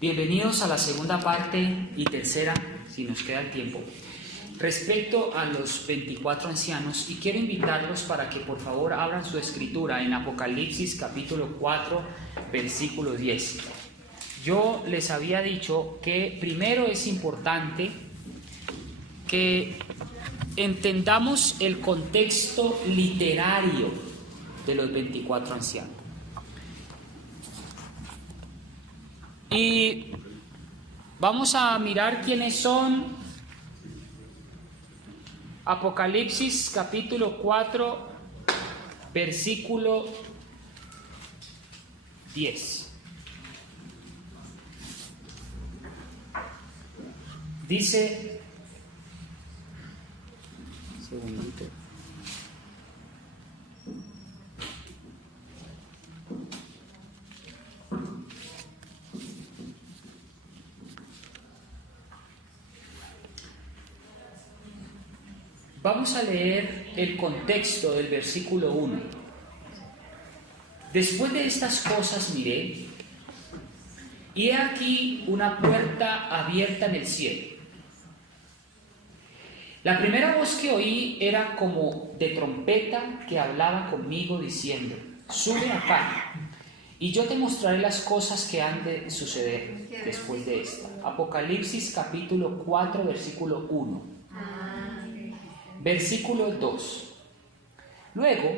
Bienvenidos a la segunda parte y tercera, si nos queda el tiempo, respecto a los 24 ancianos, y quiero invitarlos para que por favor abran su escritura en Apocalipsis capítulo 4, versículo 10. Yo les había dicho que primero es importante que entendamos el contexto literario de los 24 ancianos. Y vamos a mirar quiénes son. Apocalipsis capítulo 4, versículo 10. Dice, segundito. Vamos a leer el contexto del versículo 1. Después de estas cosas miré, y he aquí una puerta abierta en el cielo. La primera voz que oí era como de trompeta que hablaba conmigo diciendo: sube acá, y yo te mostraré las cosas que han de suceder después de esta. Apocalipsis capítulo 4, versículo 1. Versículo 2. Luego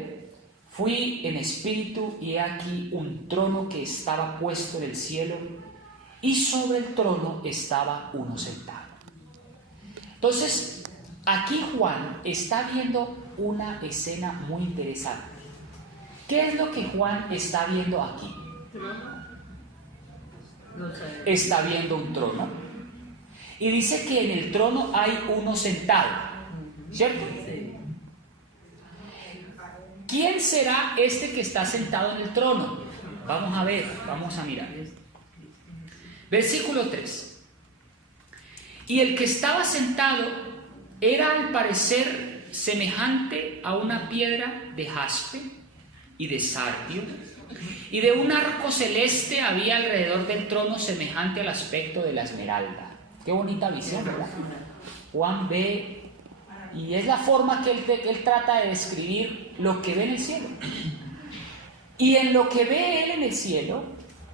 fui en espíritu y he aquí un trono que estaba puesto en el cielo, y sobre el trono estaba uno sentado. Entonces, aquí Juan está viendo una escena muy interesante. ¿Qué es lo que Juan está viendo aquí? Está viendo un trono, y dice que en el trono hay uno sentado, ¿cierto? ¿Quién será este que está sentado en el trono? Vamos a ver, vamos a mirar. Versículo 3. Y el que estaba sentado era al parecer semejante a una piedra de jaspe y de sardio, y de un arco celeste había alrededor del trono semejante al aspecto de la esmeralda. Qué bonita visión, ¿verdad? Juan ve, y es la forma que él trata de describir lo que ve en el cielo. Y en lo que ve él en el cielo,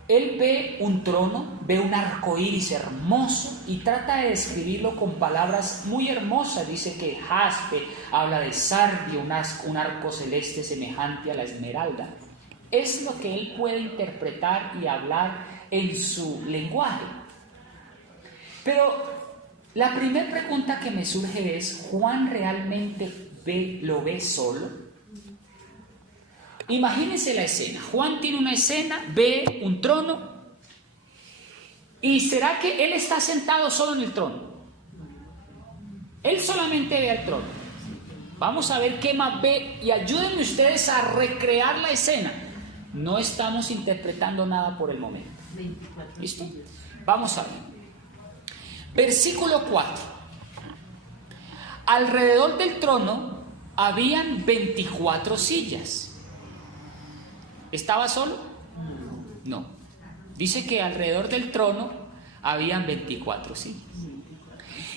él ve un trono, ve un arco iris hermoso, y trata de describirlo con palabras muy hermosas. Dice que jaspe, habla de sardio, un arco celeste semejante a la esmeralda. Es lo que él puede interpretar y hablar en su lenguaje. Pero la primera pregunta que me surge es: ¿Juan realmente lo ve solo? Imagínense la escena. Juan tiene una escena, ve un trono, ¿y será que él está sentado solo en el trono? Él solamente ve al trono. Vamos a ver qué más ve, y ayúdenme ustedes a recrear la escena. No estamos interpretando nada por el momento. ¿Listo? Vamos a ver. Versículo 4. Alrededor del trono habían 24 sillas. ¿Estaba solo? No. Dice que alrededor del trono habían 24 sillas.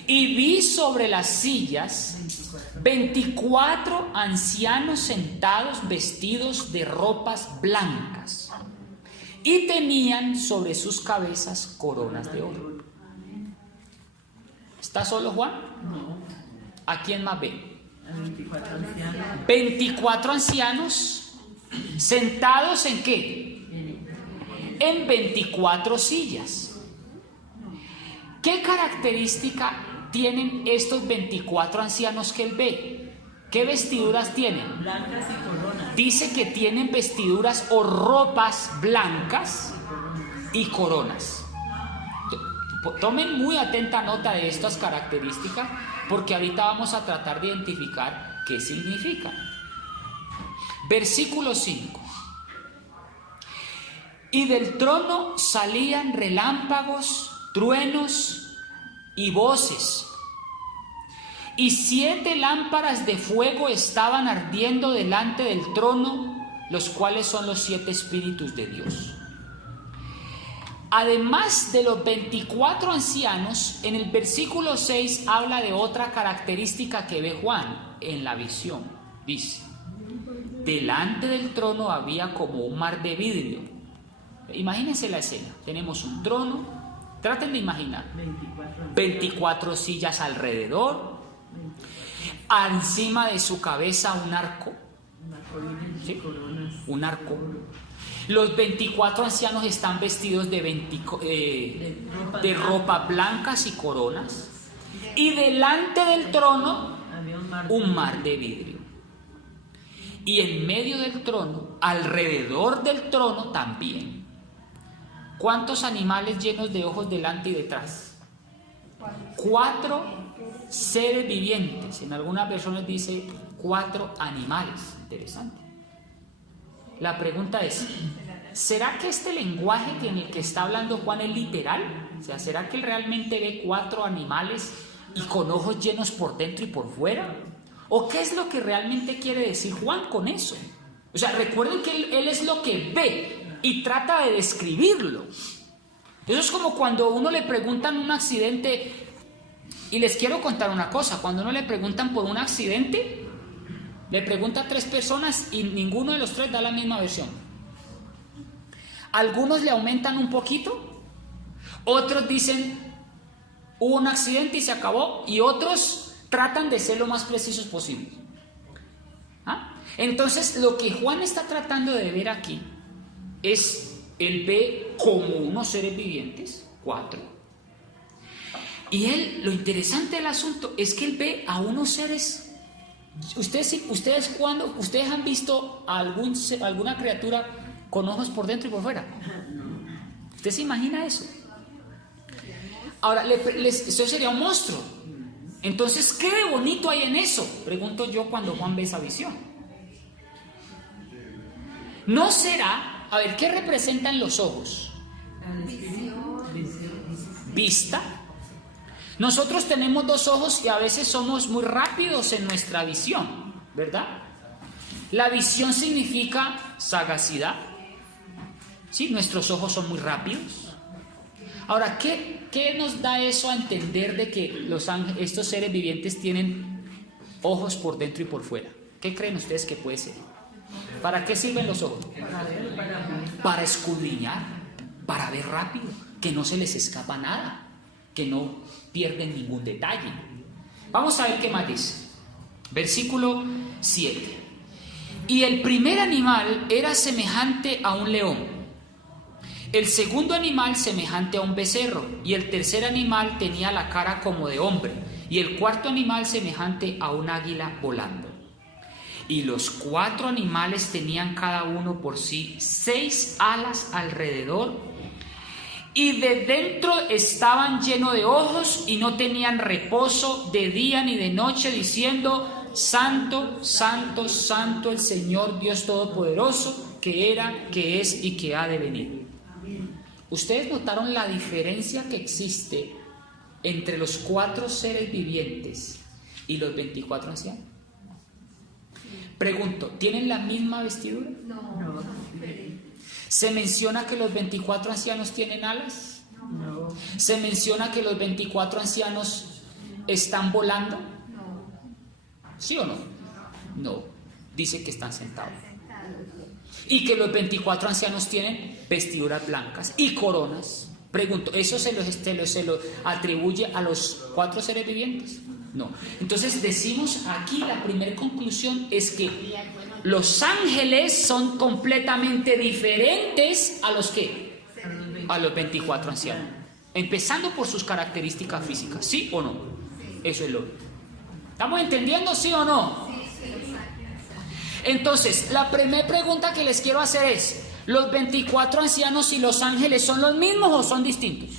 Y vi sobre las sillas 24 ancianos sentados vestidos de ropas blancas, y tenían sobre sus cabezas coronas de oro. ¿Está solo Juan? No. ¿A quién más ve? 24 ancianos. 24 ancianos sentados ¿en qué? En 24 sillas. ¿Qué característica tienen estos 24 ancianos que él ve? ¿Qué vestiduras tienen? Blancas y coronas. Dice que tienen vestiduras o ropas blancas y coronas. Tomen muy atenta nota de estas características, porque ahorita vamos a tratar de identificar qué significan. Versículo 5. Y del trono salían relámpagos, truenos y voces, y 7 lámparas de fuego estaban ardiendo delante del trono, los cuales son los 7 espíritus de Dios. Además de los 24 ancianos, en el versículo 6 habla de otra característica que ve Juan en la visión. Dice, delante del trono había como un mar de vidrio. Imagínense la escena. Tenemos un trono, traten de imaginar, 24 sillas alrededor, encima de su cabeza un arco, ¿sí? Un arco. Los 24 ancianos están vestidos de ropas blancas y coronas. Y delante del trono, un mar de vidrio. Y en medio del trono, alrededor del trono también. ¿Cuántos animales llenos de ojos delante y detrás? 4 seres vivientes. En algunas versiones dice 4 animales. Interesante. La pregunta es, ¿será que este lenguaje en el que está hablando Juan es literal? O sea, ¿será que él realmente ve 4 animales y con ojos llenos por dentro y por fuera? ¿O qué es lo que realmente quiere decir Juan con eso? O sea, recuerden que él es lo que ve y trata de describirlo. Eso es como cuando a uno le preguntan un accidente, y les quiero contar una cosa, cuando a uno le preguntan por un accidente, le pregunta a 3 personas y ninguno de los 3 da la misma versión. Algunos le aumentan un poquito, otros dicen hubo un accidente y se acabó, y otros tratan de ser lo más precisos posible. ¿Ah? Entonces, lo que Juan está tratando de ver aquí es, él ve como unos seres vivientes, 4. Y él, lo interesante del asunto es que él ve a unos seres. Ustedes han visto a alguna criatura con ojos por dentro y por fuera? ¿Usted se imagina eso? Ahora, eso sería un monstruo. Entonces, ¿qué de bonito hay en eso? Pregunto yo cuando Juan ve esa visión. ¿No será? A ver, ¿qué representan los ojos? Vista. Nosotros tenemos 2 ojos y a veces somos muy rápidos en nuestra visión, ¿verdad? La visión significa sagacidad. ¿Sí? Nuestros ojos son muy rápidos. Ahora, ¿qué nos da eso a entender de que estos seres vivientes tienen ojos por dentro y por fuera? ¿Qué creen ustedes que puede ser? ¿Para qué sirven los ojos? Para escudriñar, para ver rápido, que no se les escapa nada, que no pierden ningún detalle. Vamos a ver qué más dice. Versículo 7. Y el primer animal era semejante a un león, el segundo animal semejante a un becerro, y el tercer animal tenía la cara como de hombre, y el cuarto animal semejante a un águila volando. Y los 4 animales tenían cada uno por sí 6 alas alrededor, y de dentro estaban llenos de ojos, y no tenían reposo de día ni de noche, diciendo: Santo, santo, santo, el Señor Dios Todopoderoso, que era, que es y que ha de venir. ¿Ustedes notaron la diferencia que existe entre los 4 seres vivientes y los 24 ancianos? Pregunto, ¿tienen la misma vestidura? No. ¿Se menciona que los 24 ancianos tienen alas? No. ¿Se menciona que los 24 ancianos están volando? ¿Sí o no? No. Dice que están sentados. Y que los 24 ancianos tienen vestiduras blancas y coronas. Pregunto, ¿eso se lo atribuye a los 4 seres vivientes? No. Entonces decimos aquí, la primera conclusión es que los ángeles son completamente diferentes a los que, a los 24 ancianos, empezando por sus características físicas. ¿Sí o no? Eso es lo. ¿Estamos entendiendo, sí o no? Entonces, la primera pregunta que les quiero hacer es: ¿los 24 ancianos y los ángeles son los mismos o son distintos?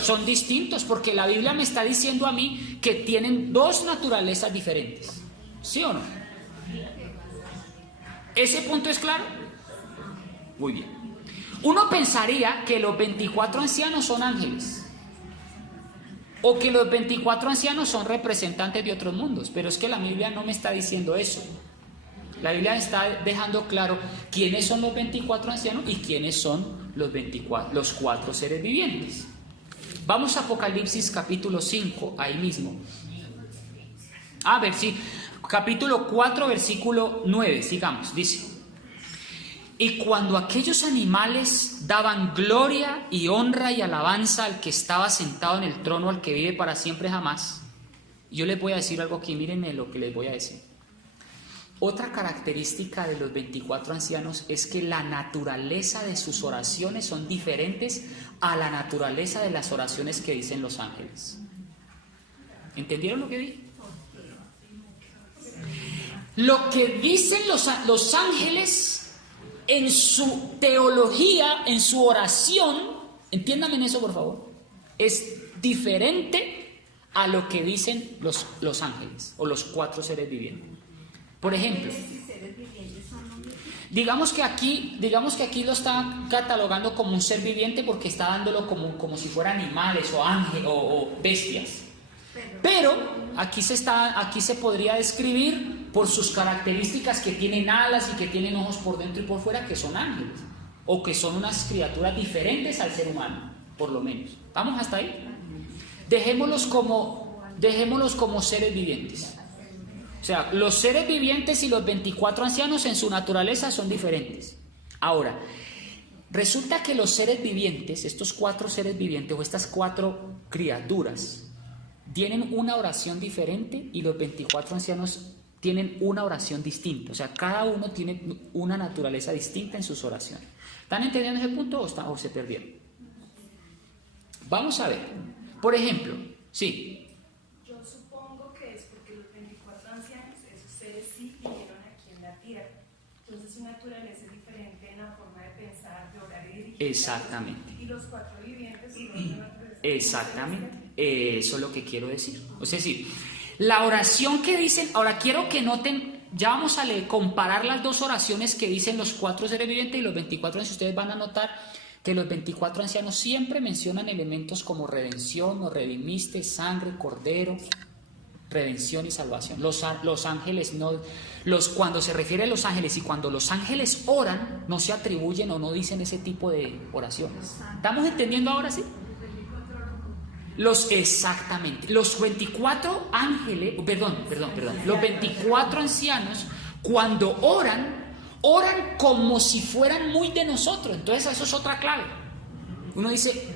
Son distintos, porque la Biblia me está diciendo a mí que tienen 2 naturalezas diferentes. ¿Sí o no? ¿Ese punto es claro? Muy bien. Uno pensaría que los 24 ancianos son ángeles, o que los 24 ancianos son representantes de otros mundos, pero es que la Biblia no me está diciendo eso. La Biblia está dejando claro quiénes son los 24 ancianos y quiénes son los 4 seres vivientes. Vamos a Apocalipsis capítulo 5, ahí mismo. Capítulo 4, versículo 9, sigamos, dice: y cuando aquellos animales daban gloria y honra y alabanza al que estaba sentado en el trono, al que vive para siempre jamás. Yo les voy a decir algo aquí, mírenme lo que les voy a decir. Otra característica de los 24 ancianos es que la naturaleza de sus oraciones son diferentes a la naturaleza de las oraciones que dicen los ángeles. ¿Entendieron lo que dije? Lo que dicen los ángeles en su teología, en su oración, entiéndanme en eso por favor, es diferente a lo que dicen los ángeles o los 4 seres vivientes. Por ejemplo, digamos que aquí lo está catalogando como un ser viviente porque está dándolo como si fueran animales o ángeles o bestias. Pero aquí se podría describir por sus características, que tienen alas y que tienen ojos por dentro y por fuera, que son ángeles o que son unas criaturas diferentes al ser humano, por lo menos. ¿Vamos hasta ahí? Dejémoslos como seres vivientes. O sea, los seres vivientes y los 24 ancianos en su naturaleza son diferentes. Ahora, resulta que los seres vivientes, estos 4 seres vivientes o estas 4 criaturas, tienen una oración diferente y los 24 ancianos tienen una oración distinta. O sea, cada uno tiene una naturaleza distinta en sus oraciones. ¿Están entendiendo ese punto o se perdieron? Vamos a ver. Por ejemplo, sí. Yo supongo que es porque los 24 ancianos, esos seres sí vivieron aquí en la tierra. Entonces su naturaleza es diferente en la forma de pensar, de orar y dirigir. Exactamente. Y los 4 vivientes son de naturaleza. Exactamente. Eso es lo que quiero decir. Es decir, la oración que dicen, ahora quiero que noten, ya vamos a comparar las 2 oraciones que dicen los 4 seres vivientes y los 24 ancianos. Ustedes van a notar que los 24 ancianos siempre mencionan elementos como redención, o redimiste, sangre, cordero, redención y salvación. Los ángeles no, cuando se refiere a los ángeles y cuando los ángeles oran, no se atribuyen o no dicen ese tipo de oraciones. ¿Estamos entendiendo ahora sí? Exactamente. Los 24 ángeles, los 24 ancianos, cuando oran como si fueran muy de nosotros. Entonces eso es otra clave. Uno dice,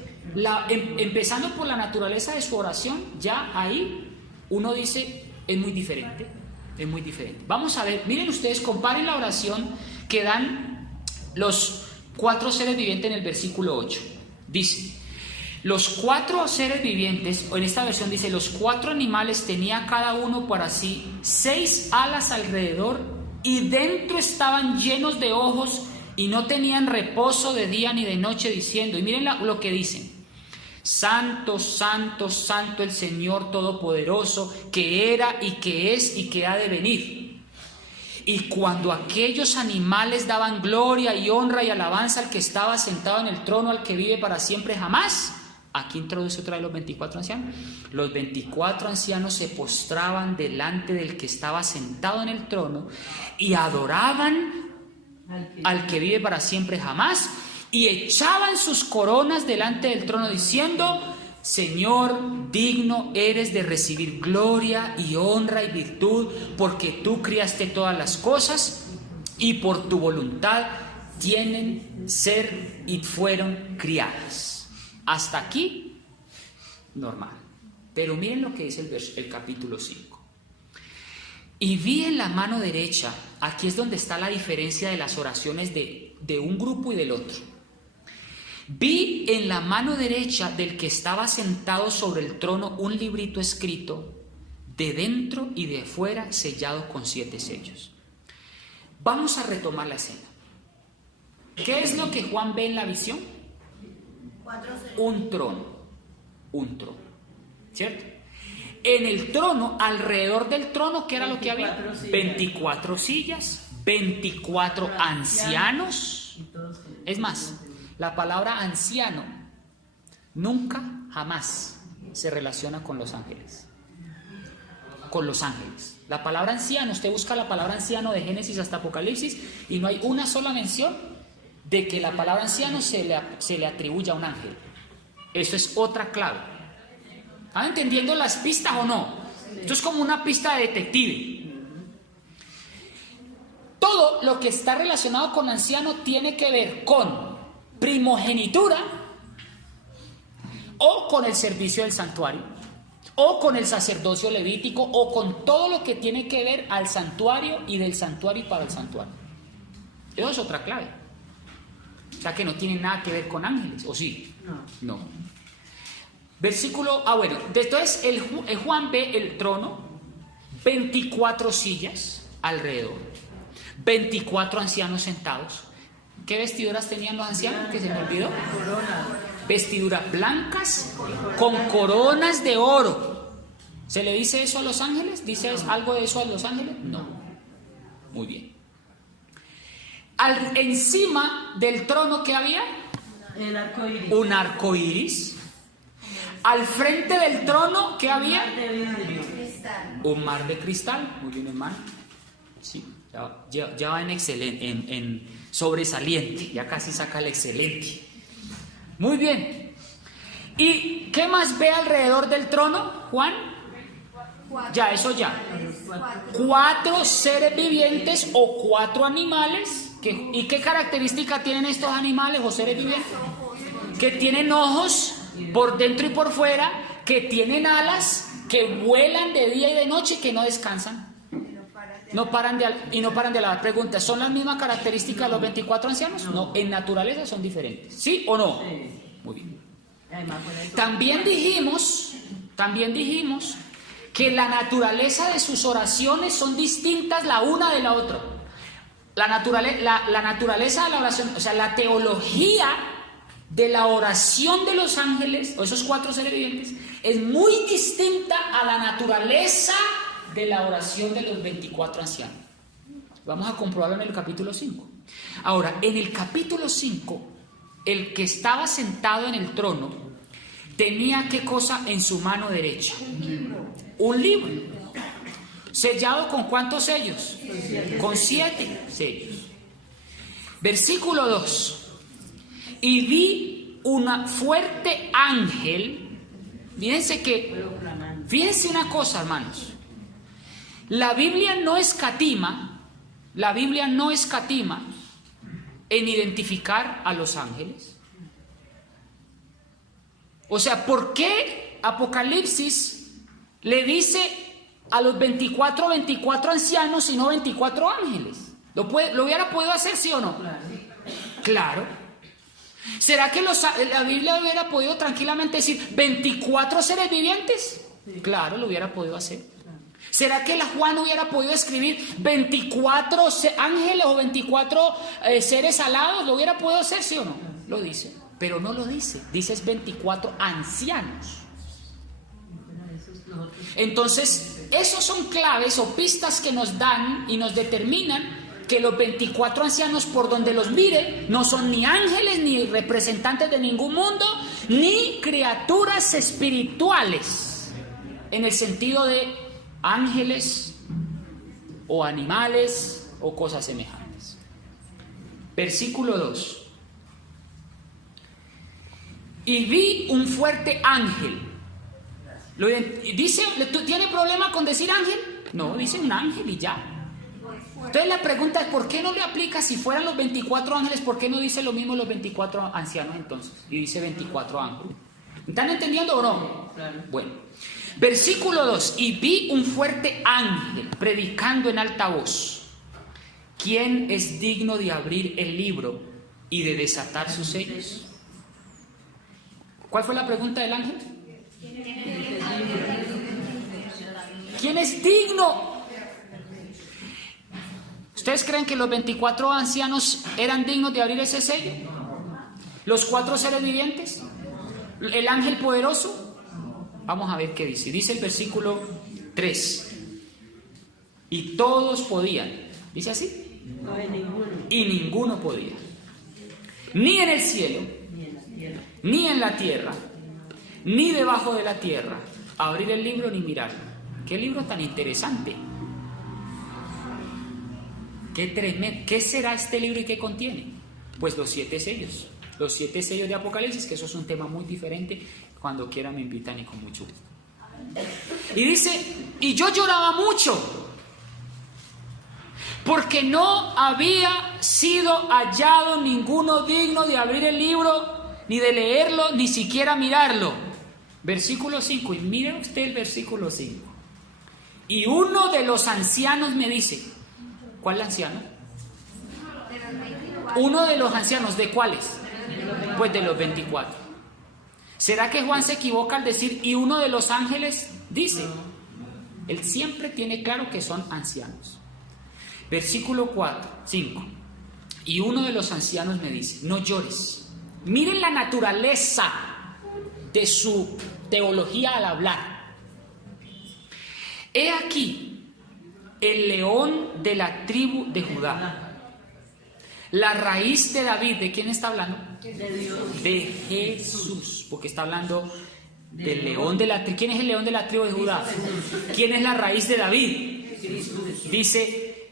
empezando por la naturaleza de su oración, ya ahí uno dice, es muy diferente. Vamos a ver, miren ustedes, comparen la oración que dan los 4 seres vivientes en el versículo 8. Dice: los 4 seres vivientes, o en esta versión dice, los 4 animales tenía cada uno para sí 6 alas alrededor, y dentro estaban llenos de ojos, y no tenían reposo de día ni de noche, diciendo, y miren lo que dicen: santo, santo, santo el Señor Todopoderoso, que era y que es y que ha de venir. Y cuando aquellos animales daban gloria y honra y alabanza al que estaba sentado en el trono, al que vive para siempre jamás. Aquí introduce otra vez los 24 ancianos. Los 24 ancianos se postraban delante del que estaba sentado en el trono y adoraban al que vive para siempre jamás, y echaban sus coronas delante del trono diciendo: Señor, digno eres de recibir gloria y honra y virtud, porque tú criaste todas las cosas y por tu voluntad tienen ser y fueron criadas. Hasta aquí, normal. Pero miren lo que dice el capítulo 5. Y vi en la mano derecha, aquí es donde está la diferencia de las oraciones de un grupo y del otro. Vi en la mano derecha del que estaba sentado sobre el trono un librito escrito, de dentro y de fuera, sellado con 7 sellos. Vamos a retomar la escena. ¿Qué es lo que Juan ve en la visión? Un trono, ¿cierto? En el trono, alrededor del trono, ¿qué era lo que había? 24 sillas, 24 ancianos. Es más, la palabra anciano nunca, jamás se relaciona con los ángeles. con los ángeles. La palabra anciano, usted busca la palabra anciano de Génesis hasta Apocalipsis y no hay una sola mención de que la palabra anciano se le atribuya a un ángel. Eso es otra clave. ¿Están entendiendo las pistas o no? Esto es como una pista de detective. Todo lo que está relacionado con anciano tiene que ver con primogenitura o con el servicio del santuario o con el sacerdocio levítico o con todo lo que tiene que ver al santuario y del santuario y para el santuario. Eso es otra clave. O sea que no tiene nada que ver con ángeles, ¿o sí? No. Versículo, bueno, entonces el Juan ve el trono, 24 sillas alrededor, 24 ancianos sentados. ¿Qué vestiduras tenían los ancianos? Que se me olvidó. Vestiduras blancas con coronas de oro. ¿Se le dice eso a los ángeles? ¿Dice algo de eso a los ángeles? No. Muy bien. Encima del trono, ¿qué había? El arco iris. Un arco iris. Al frente del trono, ¿qué había? Un mar de cristal. Muy bien, hermano. Sí, ya va en excelente, en sobresaliente. Ya casi saca el excelente. Muy bien. ¿Y qué más ve alrededor del trono, Juan? Ya, eso ya. 4 seres vivientes o 4 animales. ¿Y qué característica tienen estos animales o seres vivientes? Que tienen ojos por dentro y por fuera, que tienen alas, que vuelan de día y de noche y que no descansan. No paran de alabar. Pregunta, ¿son las mismas características de los 24 ancianos? No, en naturaleza son diferentes. ¿Sí o no? Muy bien. También dijimos que la naturaleza de sus oraciones son distintas la una de la otra. La naturaleza de la oración, o sea, la teología de la oración de los ángeles, o esos 4 seres vivientes, es muy distinta a la naturaleza de la oración de los 24 ancianos. Vamos a comprobarlo en el capítulo 5. Ahora, en el capítulo 5, el que estaba sentado en el trono tenía ¿qué cosa en su mano derecha? Un libro. ¿Sellado con cuántos sellos? Con 7 sellos. Versículo 2. Y vi una fuerte ángel. Fíjense una cosa, hermanos. La Biblia no escatima en identificar a los ángeles. O sea, ¿por qué Apocalipsis le dice a los 24 ancianos y no 24 ángeles? ¿Lo hubiera podido hacer, sí o no? Claro. ¿Será que la Biblia hubiera podido tranquilamente decir 24 seres vivientes? Claro, lo hubiera podido hacer. ¿Será que la Juan hubiera podido escribir 24 ángeles o 24 seres alados? ¿Lo hubiera podido hacer, sí o no? Lo dice, pero no lo dice. Dice es 24 ancianos. Entonces, esos son claves o pistas que nos dan y nos determinan que los 24 ancianos, por donde los mire, no son ni ángeles, ni representantes de ningún mundo, ni criaturas espirituales, en el sentido de ángeles o animales o cosas semejantes. Versículo 2. Y vi un fuerte ángel. ¿Tiene problema con decir ángel? No, dice un ángel y ya. Entonces la pregunta es, ¿por qué no le aplica si fueran los 24 ángeles? ¿Por qué no dice lo mismo los 24 ancianos entonces? Y dice 24 ángeles. ¿Están entendiendo o no? Bueno. Versículo 2. Y vi un fuerte ángel predicando en alta voz. ¿Quién es digno de abrir el libro y de desatar sus sellos? ¿Cuál fue la pregunta del ángel? ¿Quién es digno? ¿Ustedes creen que los 24 ancianos eran dignos de abrir ese sello? ¿Los 4 seres vivientes? ¿El ángel poderoso? Vamos a ver qué dice. Dice el versículo 3. Y todos podían. ¿Dice así? Y ninguno podía. Ni en el cielo, ni en la tierra, ni debajo de la tierra, abrir el libro ni mirarlo. Qué libro tan interesante. Qué tremendo. ¿Qué será este libro y qué contiene? Pues los 7 sellos. Los 7 sellos de Apocalipsis, que eso es un tema muy diferente. Cuando quieran me invitan y con mucho gusto. Y dice, y yo lloraba mucho, porque no había sido hallado ninguno digno de abrir el libro, ni de leerlo, ni siquiera mirarlo. Versículo 5, y mire usted el versículo 5. Y uno de los ancianos me dice, ¿cuál anciano? Uno de los ancianos, ¿de cuáles? Pues de los 24. ¿Será que Juan se equivoca al decir, y uno de los ángeles dice? Él siempre tiene claro que son ancianos. Versículo 5. Y uno de los ancianos me dice, no llores. Miren la naturaleza de su teología al hablar. He aquí el león de la tribu de Judá, la raíz de David. ¿De quién está hablando? De Dios. De Jesús, porque está hablando del león de la tribu. ¿Quién es el león de la tribu de Judá? ¿Quién es la raíz de David? Dice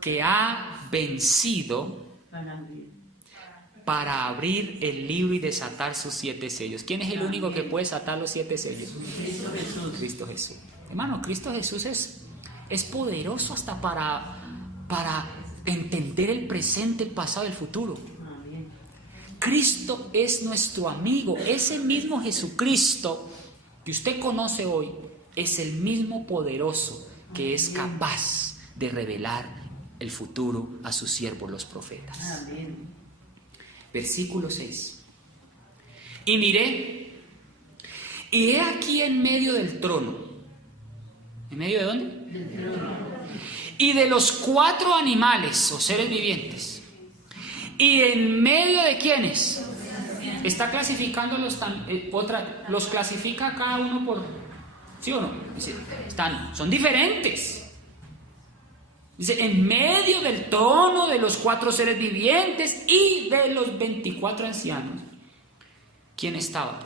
que ha vencido para abrir el libro y desatar sus 7 sellos. ¿Quién es el único que puede desatar los 7 sellos? Cristo Jesús. Hermano, Cristo Jesús es poderoso hasta para entender el presente, el pasado y el futuro. Cristo es nuestro amigo. Ese mismo Jesucristo que usted conoce hoy es el mismo poderoso que es capaz de revelar el futuro a sus siervos los profetas. Amén. Versículo 6. Y miré, y he aquí en medio del trono. ¿En medio de dónde? Del trono. Y de los 4 animales o seres vivientes. ¿Y en medio de quiénes? Está clasificando los clasifica cada uno por, ¿sí o no? Dice, son diferentes. Dice, en medio del trono, de los 4 seres vivientes y de los 24 ancianos. ¿Quién estaba?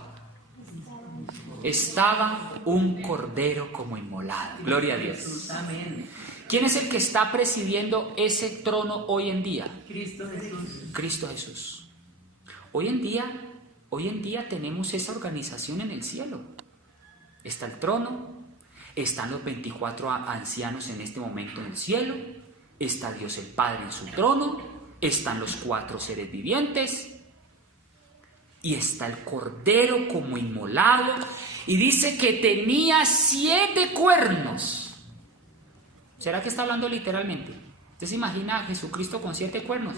Estaba un cordero como inmolado. Gloria a Dios. Amén. ¿Quién es el que está presidiendo ese trono hoy en día? Cristo Jesús. Cristo Jesús. Hoy en día tenemos esa organización en el cielo. Está el trono, están los 24 ancianos en este momento en el cielo, está Dios el Padre en su trono, están los 4 seres vivientes y está el cordero como inmolado, y dice que tenía 7 cuernos. ¿Será que está hablando literalmente? ¿Usted se imagina a Jesucristo con 7 cuernos?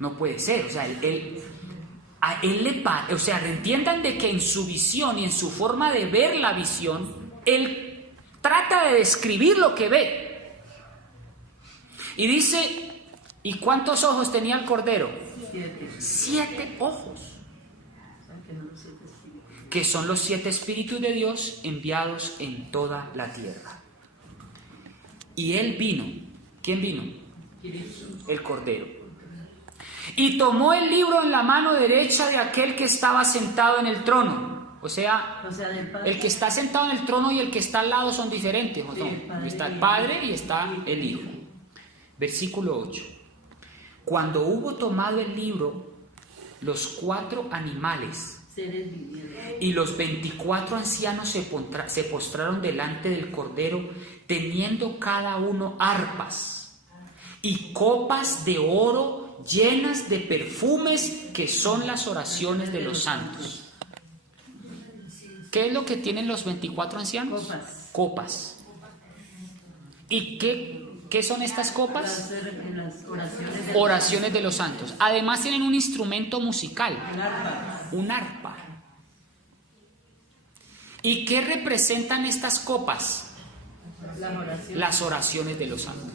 No puede ser. O sea, entiendan de que en su visión y en su forma de ver la visión, él trata de describir lo que ve. Y dice, ¿y cuántos ojos tenía el cordero? 7 ojos. Que son los 7 espíritus de Dios enviados en toda la tierra. Y él vino. ¿Quién vino? El cordero. Y tomó el libro en la mano derecha de aquel que estaba sentado en el trono. O sea, del Padre. el que está sentado en el trono y el que está al lado son diferentes, ¿o no? Sí, Está el Padre y está el Hijo. Versículo 8. Cuando hubo tomado el libro, los 4 animales y los 24 ancianos se postraron delante del cordero, teniendo cada uno arpas y copas de oro llenas de perfumes, que son las oraciones de los santos. ¿Qué es lo que tienen los 24 ancianos? Copas. ¿Y qué son estas copas? Las Oraciones de los santos. Además tienen un instrumento musical, un arpa. ¿Y qué representan estas copas? Las oraciones de los santos.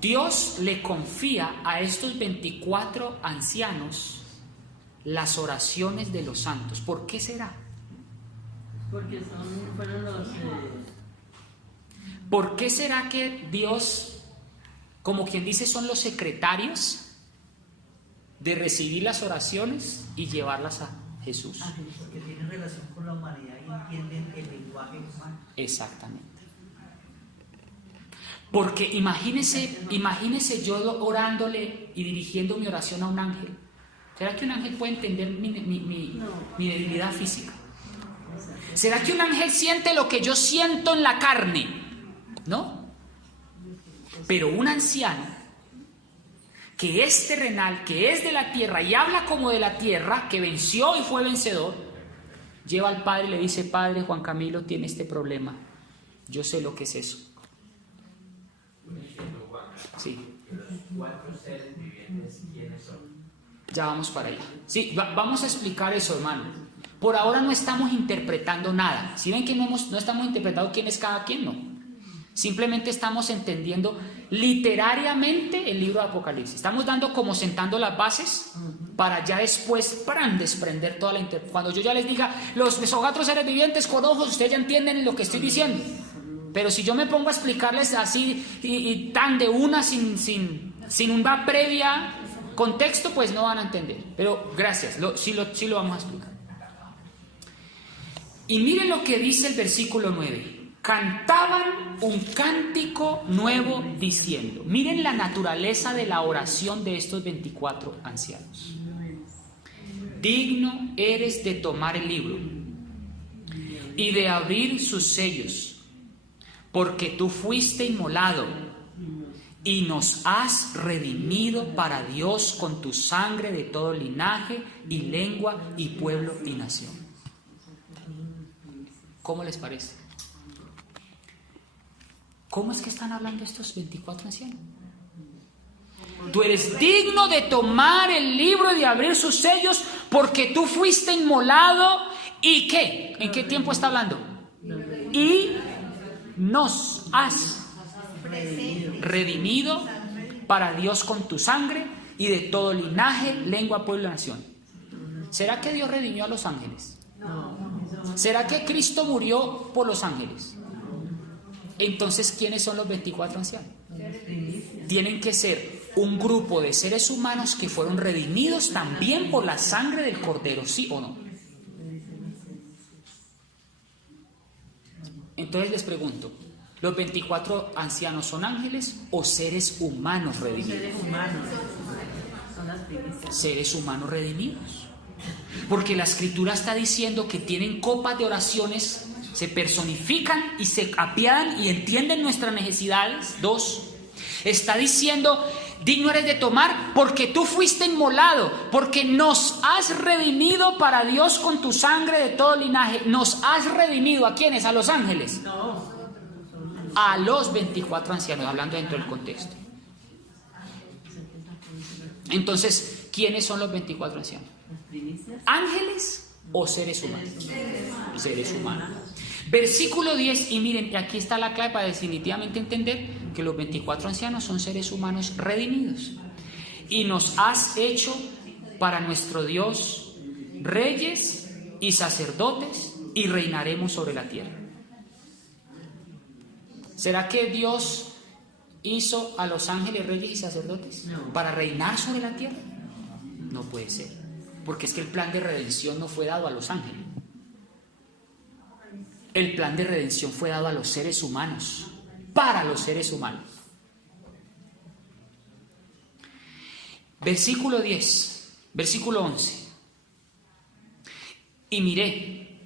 Dios le confía a estos 24 ancianos las oraciones de los santos. ¿Por qué será? Porque fueron los... ¿Por qué será que Dios, como quien dice, son los secretarios de recibir las oraciones y llevarlas a Jesús. Porque tienen relación con la humanidad y entienden el lenguaje humano. Exactamente. Porque imagínese yo orándole y dirigiendo mi oración a un ángel. ¿Será que un ángel puede entender mi debilidad física? ¿Será que un ángel siente lo que yo siento en la carne? ¿No? Pero un anciano que es terrenal, que es de la tierra y habla como de la tierra, que venció y fue vencedor, lleva al padre y le dice: Padre, Juan Camilo tiene este problema. Yo sé lo que es eso. Sí. Los 4 seres vivientes, ¿quiénes son? Ya vamos para allá. Sí, vamos a explicar eso, hermano. Por ahora no estamos interpretando nada. Si ven que no estamos interpretando quién es cada quien, no. Simplemente estamos entendiendo literariamente el libro de Apocalipsis. Estamos dando como sentando las bases para ya después desprender toda la interpretación. Cuando yo ya les diga los 4 seres vivientes con ojos, ustedes ya entienden lo que estoy diciendo. Pero si yo me pongo a explicarles así y tan de una sin una previa contexto, pues no van a entender. Pero gracias, sí lo vamos a explicar. Y miren lo que dice el versículo 9. Cantaban un cántico nuevo diciendo. Miren la naturaleza de la oración de estos 24 ancianos. Digno eres de tomar el libro y de abrir sus sellos, porque tú fuiste inmolado y nos has redimido para Dios con tu sangre de todo linaje y lengua y pueblo y nación. ¿Cómo les parece? ¿Cómo es que están hablando estos 24 ancianos? Tú eres digno de tomar el libro y de abrir sus sellos, porque tú fuiste inmolado. ¿Y qué? ¿En qué tiempo está hablando? Y nos has redimido para Dios con tu sangre y de todo linaje, lengua, pueblo y nación. ¿Será que Dios redimió a los ángeles? ¿Será que Cristo murió por los ángeles? Entonces, ¿quiénes son los 24 ancianos? Tienen que ser un grupo de seres humanos que fueron redimidos también por la sangre del Cordero, ¿sí o no? Entonces les pregunto, ¿los 24 ancianos son ángeles o seres humanos redimidos? Seres humanos. Son las primicias. Seres humanos redimidos. Porque la Escritura está diciendo que tienen copas de oraciones, se personifican y se apiadan y entienden nuestras necesidades. 2. Está diciendo: digno eres de tomar, porque tú fuiste inmolado, porque nos has redimido para Dios con tu sangre de todo linaje. Nos has redimido. ¿A quiénes? ¿A los ángeles? No. A los 24 ancianos, hablando dentro del contexto. Entonces, ¿quiénes son los 24 ancianos? Las primicias. ¿Ángeles o seres humanos? Seres humanos. Versículo 10, y miren, aquí está la clave para definitivamente entender que los 24 ancianos son seres humanos redimidos. Y nos has hecho para nuestro Dios reyes y sacerdotes, y reinaremos sobre la tierra. ¿Será que Dios hizo a los ángeles reyes y sacerdotes para reinar sobre la tierra? No puede ser, porque es que el plan de redención no fue dado a los ángeles. El plan de redención fue dado a los seres humanos, para los seres humanos. Versículo 10, versículo 11. Y miré,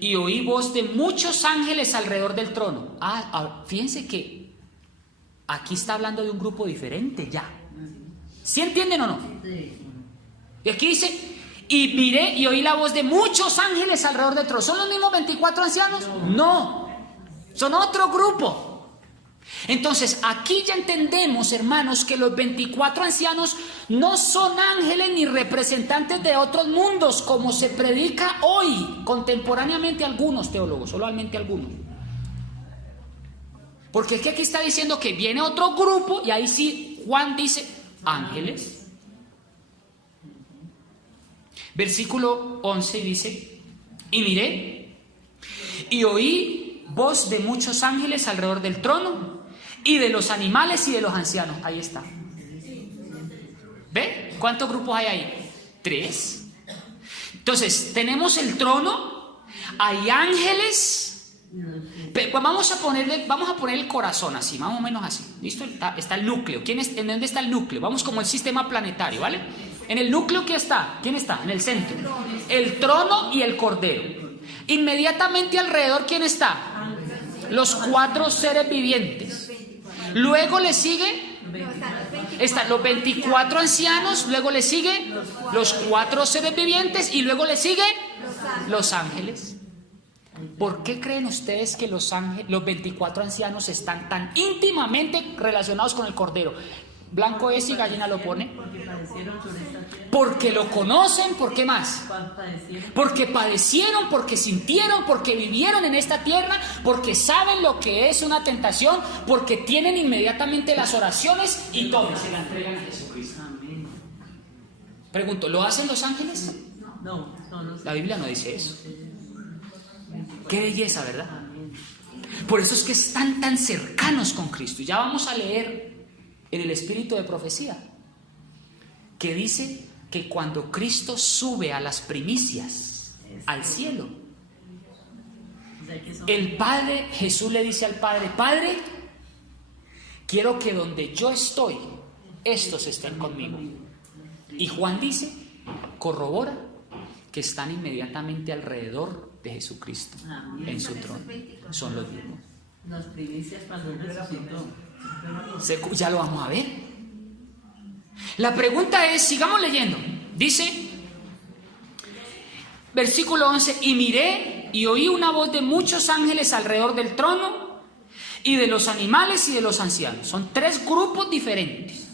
y oí voz de muchos ángeles alrededor del trono. Fíjense que aquí está hablando de un grupo diferente ya. ¿Sí entienden o no? Y aquí dice: y miré y oí la voz de muchos ángeles alrededor del trono. ¿Son los mismos 24 ancianos? No, son otro grupo. Entonces, aquí ya entendemos, hermanos, que los 24 ancianos no son ángeles ni representantes de otros mundos, como se predica hoy, contemporáneamente algunos teólogos, solamente algunos. Porque es que aquí está diciendo que viene otro grupo, y ahí sí Juan dice ángeles. Versículo 11 dice: y miré y oí voz de muchos ángeles alrededor del trono y de los animales y de los ancianos. Ahí está. ¿Ve? ¿Cuántos grupos hay ahí? 3. Entonces, tenemos el trono, hay ángeles. Vamos a poner el corazón así, más o menos así. ¿Listo? Está el núcleo. ¿En dónde está el núcleo? Vamos como el sistema planetario, ¿vale? En el núcleo, ¿quién está? En el centro. El trono y el cordero. Inmediatamente alrededor, ¿quién está? Los 4 seres vivientes. Luego le sigue, están los 24 ancianos, luego le sigue los 4 seres vivientes y luego le sigue los ángeles. ¿Por qué creen ustedes que los 24 ancianos están tan íntimamente relacionados con el Cordero? Blanco es y gallina lo pone. Porque padecieron sobre esta tierra. Porque lo conocen, ¿por qué más? Padecieron. Porque padecieron, porque sintieron, porque vivieron en esta tierra, porque saben lo que es una tentación, porque tienen inmediatamente las oraciones y todo se la entregan a Jesucristo. Amén. Pregunto, ¿lo hacen los ángeles? No, son los. La Biblia no dice eso. Qué belleza, ¿verdad? Amén. Por eso es que están tan cercanos con Cristo. Y ya vamos a leer en el espíritu de profecía, que dice que cuando Cristo sube a las primicias al cielo, O sea, que son- el Padre, Jesús le dice al Padre: Padre, quiero que donde yo estoy, estos estén conmigo. Y Juan dice, corrobora, que están inmediatamente alrededor de Jesucristo, Amén. en su trono. Son los mismos. Las primicias cuando Él resucitó. Ya lo vamos a ver. La pregunta es, sigamos leyendo. Dice, versículo 11: y miré y oí una voz de muchos ángeles alrededor del trono y de los animales y de los ancianos. Son 3 grupos diferentes.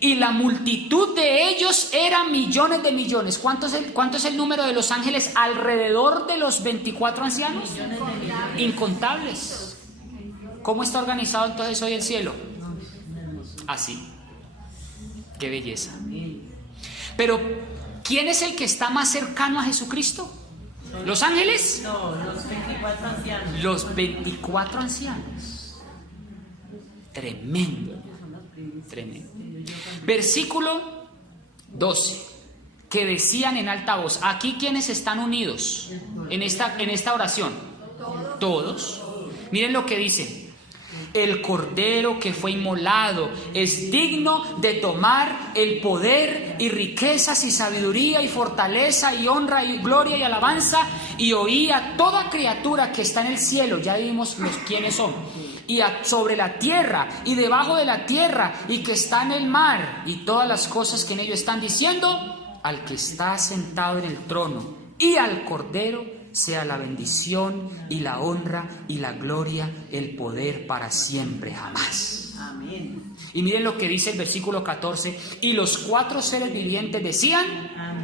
Y la multitud de ellos era millones de millones. ¿Cuánto es el número de los ángeles alrededor de los 24 ancianos? Incontables. ¿Cómo está organizado entonces hoy el cielo? Así. Qué belleza. Pero, ¿quién es el que está más cercano a Jesucristo? ¿Los ángeles? No, los 24 ancianos. Los 24 ancianos. Tremendo. Son las primicias. Tremendo. Versículo 12. Que decían en alta voz. Aquí, ¿quiénes están unidos en esta oración? Todos. Miren lo que dice: el Cordero que fue inmolado es digno de tomar el poder y riquezas y sabiduría y fortaleza y honra y gloria y alabanza. Y oí a toda criatura que está en el cielo, ya vimos quiénes son, y sobre la tierra y debajo de la tierra y que está en el mar, y todas las cosas que en ello están diciendo: al que está sentado en el trono y al Cordero sea la bendición y la honra y la gloria, el poder para siempre, jamás. Amén. Y miren lo que dice el versículo 14: y los 4 seres vivientes decían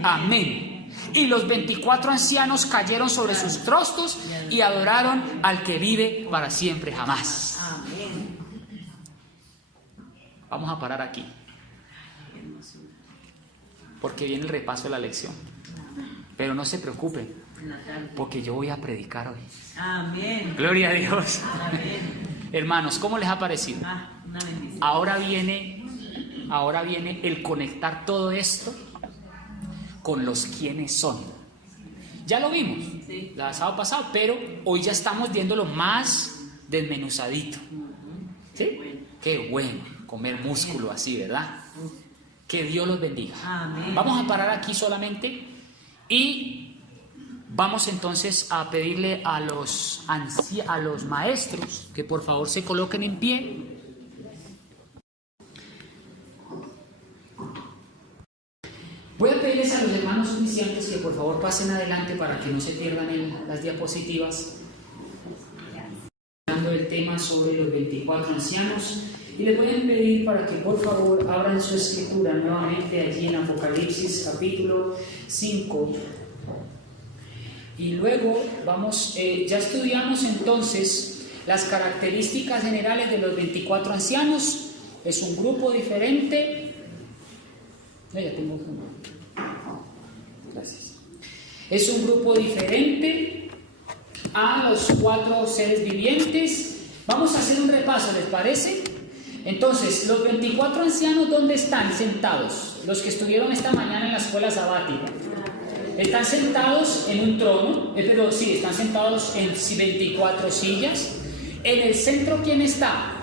amén. Y los 24 ancianos cayeron sobre sus rostros y adoraron al que vive para siempre, jamás. Amén. Vamos a parar aquí, porque viene el repaso de la lección. Pero no se preocupen, porque yo voy a predicar hoy. Amén. Gloria a Dios. Amén. Hermanos, ¿cómo les ha parecido? Una bendición. Ahora viene el conectar todo esto con los quienes son. Ya lo vimos Sí. el sábado pasado, pero hoy ya estamos viéndolo más desmenuzadito. ¿Sí? Qué bueno comer músculo así, ¿verdad? Que Dios los bendiga. Amén. Vamos a parar aquí solamente y vamos entonces a pedirle a los maestros que por favor se coloquen en pie. Voy a pedirles a los hermanos iniciantes que por favor pasen adelante para que no se pierdan las diapositivas. Hablando del tema sobre los 24 ancianos, y les voy a pedir para que por favor abran su escritura nuevamente allí en Apocalipsis capítulo 5. Y luego vamos, ya estudiamos entonces las características generales de los 24 ancianos. Es un grupo diferente. Ya tengo uno. Gracias. Es un grupo diferente a los 4 seres vivientes. Vamos a hacer un repaso, ¿les parece? Entonces, los 24 ancianos, ¿dónde están sentados? Los que estuvieron esta mañana en la escuela sabática. Están sentados en un trono, pero sí, están sentados en 24 sillas. En el centro, ¿quién está?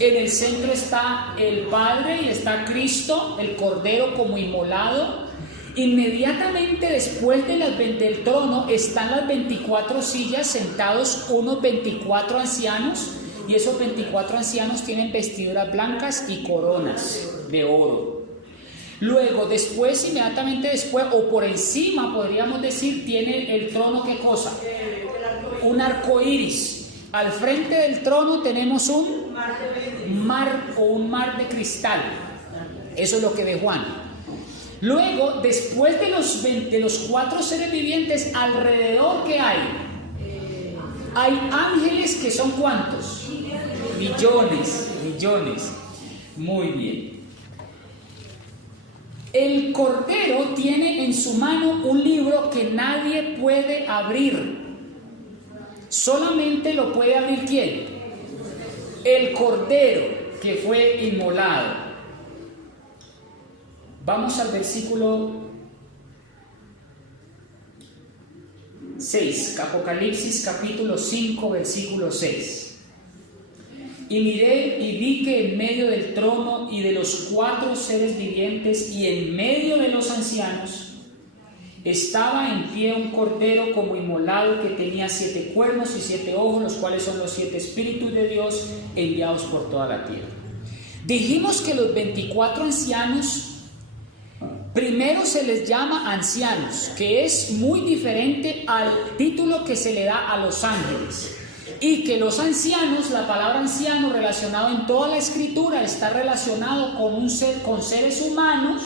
En el centro está el Padre y está Cristo, el Cordero como inmolado. Inmediatamente después del trono están las 24 sillas, sentados unos 24 ancianos, y esos 24 ancianos tienen vestiduras blancas y coronas de oro. Luego, después, inmediatamente después, o por encima, podríamos decir, tiene el trono, ¿qué cosa? Un arco iris. Al frente del trono tenemos un mar o un mar de cristal. Eso es lo que ve Juan. Luego, después de los 4 seres vivientes, alrededor, ¿qué hay? Hay ángeles que son ¿cuántos? Millones. Muy bien. El Cordero tiene en su mano un libro que nadie puede abrir. Solamente lo puede abrir ¿quién? El Cordero que fue inmolado. Vamos al versículo 6, Apocalipsis capítulo 5, versículo 6. Y miré y vi que en medio del trono y de los 4 seres vivientes y en medio de los ancianos estaba en pie un cordero como inmolado que tenía 7 cuernos y 7 ojos, los cuales son los 7 espíritus de Dios enviados por toda la tierra. Dijimos que los 24 ancianos, primero se les llama ancianos, que es muy diferente al título que se le da a los ángeles. Y que los ancianos, la palabra anciano relacionado en toda la escritura está relacionado con seres humanos,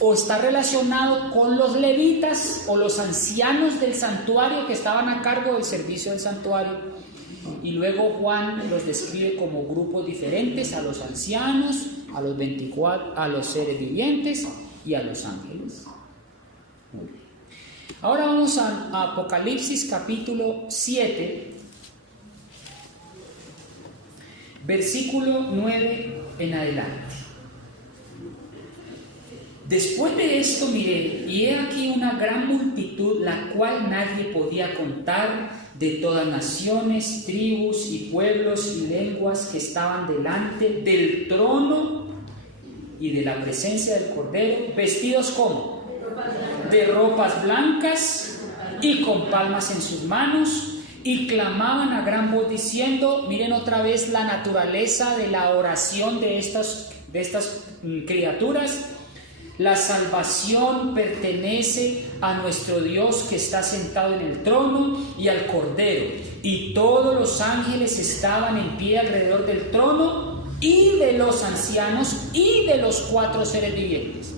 o está relacionado con los levitas o los ancianos del santuario que estaban a cargo del servicio del santuario. Y luego Juan los describe como grupos diferentes: a los ancianos, a los 24, a los seres vivientes y a los ángeles. Muy bien. Ahora vamos a Apocalipsis capítulo 7, versículo 9 en adelante. Después de esto miré, y he aquí una gran multitud, la cual nadie podía contar, de todas naciones, tribus y pueblos y lenguas, que estaban delante del trono y de la presencia del Cordero, vestidos como de ropas blancas y con palmas en sus manos, y clamaban a gran voz diciendo, miren otra vez la naturaleza de la oración de estas criaturas: la salvación pertenece a nuestro Dios que está sentado en el trono y al Cordero. Y todos los ángeles estaban en pie alrededor del trono y de los ancianos y de los 4 seres vivientes.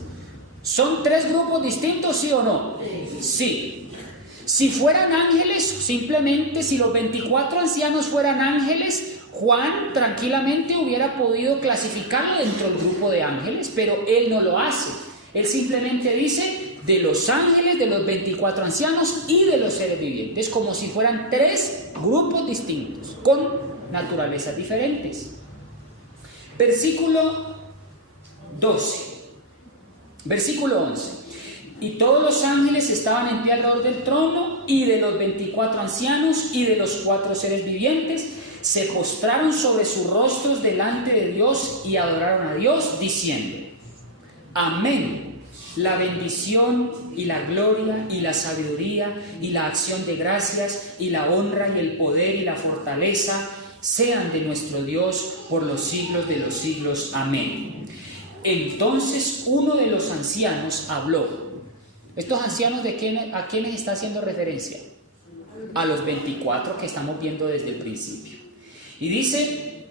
¿Son 3 grupos distintos, sí o no? Sí. Si fueran ángeles, simplemente si los 24 ancianos fueran ángeles, Juan tranquilamente hubiera podido clasificarlo dentro del grupo de ángeles, pero él no lo hace. Él simplemente dice de los ángeles, de los 24 ancianos y de los seres vivientes, como si fueran 3 grupos distintos, con naturalezas diferentes. Versículo 11. Y todos los ángeles estaban en pie alrededor del trono, y de los 24 ancianos y de los 4 seres vivientes se postraron sobre sus rostros delante de Dios y adoraron a Dios, diciendo: Amén. La bendición y la gloria y la sabiduría y la acción de gracias y la honra y el poder y la fortaleza sean de nuestro Dios por los siglos de los siglos. Amén. Entonces uno de los ancianos habló. ¿Estos ancianos a quiénes está haciendo referencia? A los 24 que estamos viendo desde el principio. Y dice,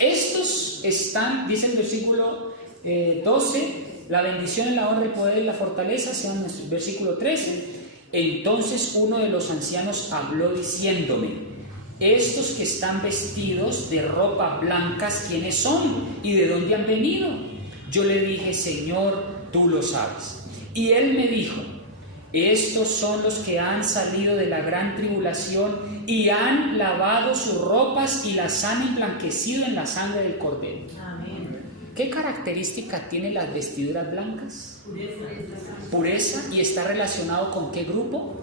estos están, dice el versículo 12, la bendición y la honra, el poder y la fortaleza sean nuestros. Versículo 13, entonces uno de los ancianos habló diciéndome: estos que están vestidos de ropas blancas, ¿quiénes son? ¿Y de dónde han venido? Yo le dije: Señor, tú lo sabes. Y él me dijo: estos son los que han salido de la gran tribulación y han lavado sus ropas y las han emblanquecido en la sangre del Cordero. Amén. ¿Qué características tienen las vestiduras blancas? pureza, y está relacionado ¿con qué grupo?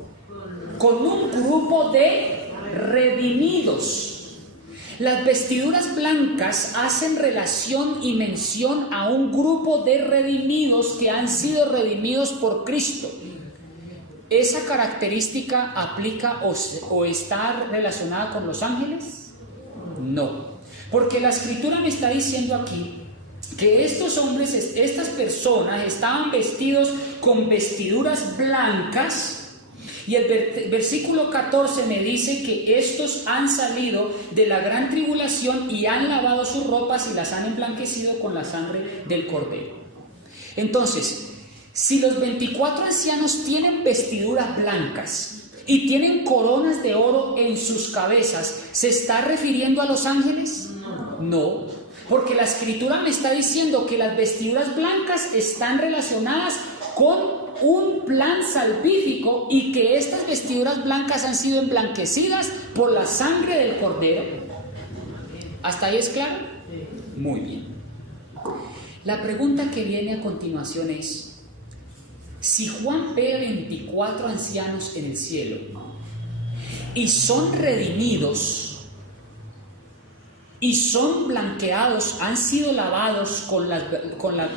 Con un grupo de redimidos. Las vestiduras blancas hacen relación y mención a un grupo de redimidos que han sido redimidos por Cristo. ¿Esa característica aplica o está relacionada con los ángeles? No, porque la Escritura me está diciendo aquí que estos hombres, estas personas estaban vestidos con vestiduras blancas, y el versículo 14 me dice que estos han salido de la gran tribulación y han lavado sus ropas y las han emblanquecido con la sangre del Cordero. Entonces, si los 24 ancianos tienen vestiduras blancas y tienen coronas de oro en sus cabezas, ¿se está refiriendo a los ángeles? No, porque la Escritura me está diciendo que las vestiduras blancas están relacionadas con un plan salvífico y que estas vestiduras blancas han sido emblanquecidas por la sangre del Cordero. ¿Hasta ahí es claro? Muy bien. La pregunta que viene a continuación es: si Juan ve 24 ancianos en el cielo y son redimidos y son blanqueados, han sido lavados con la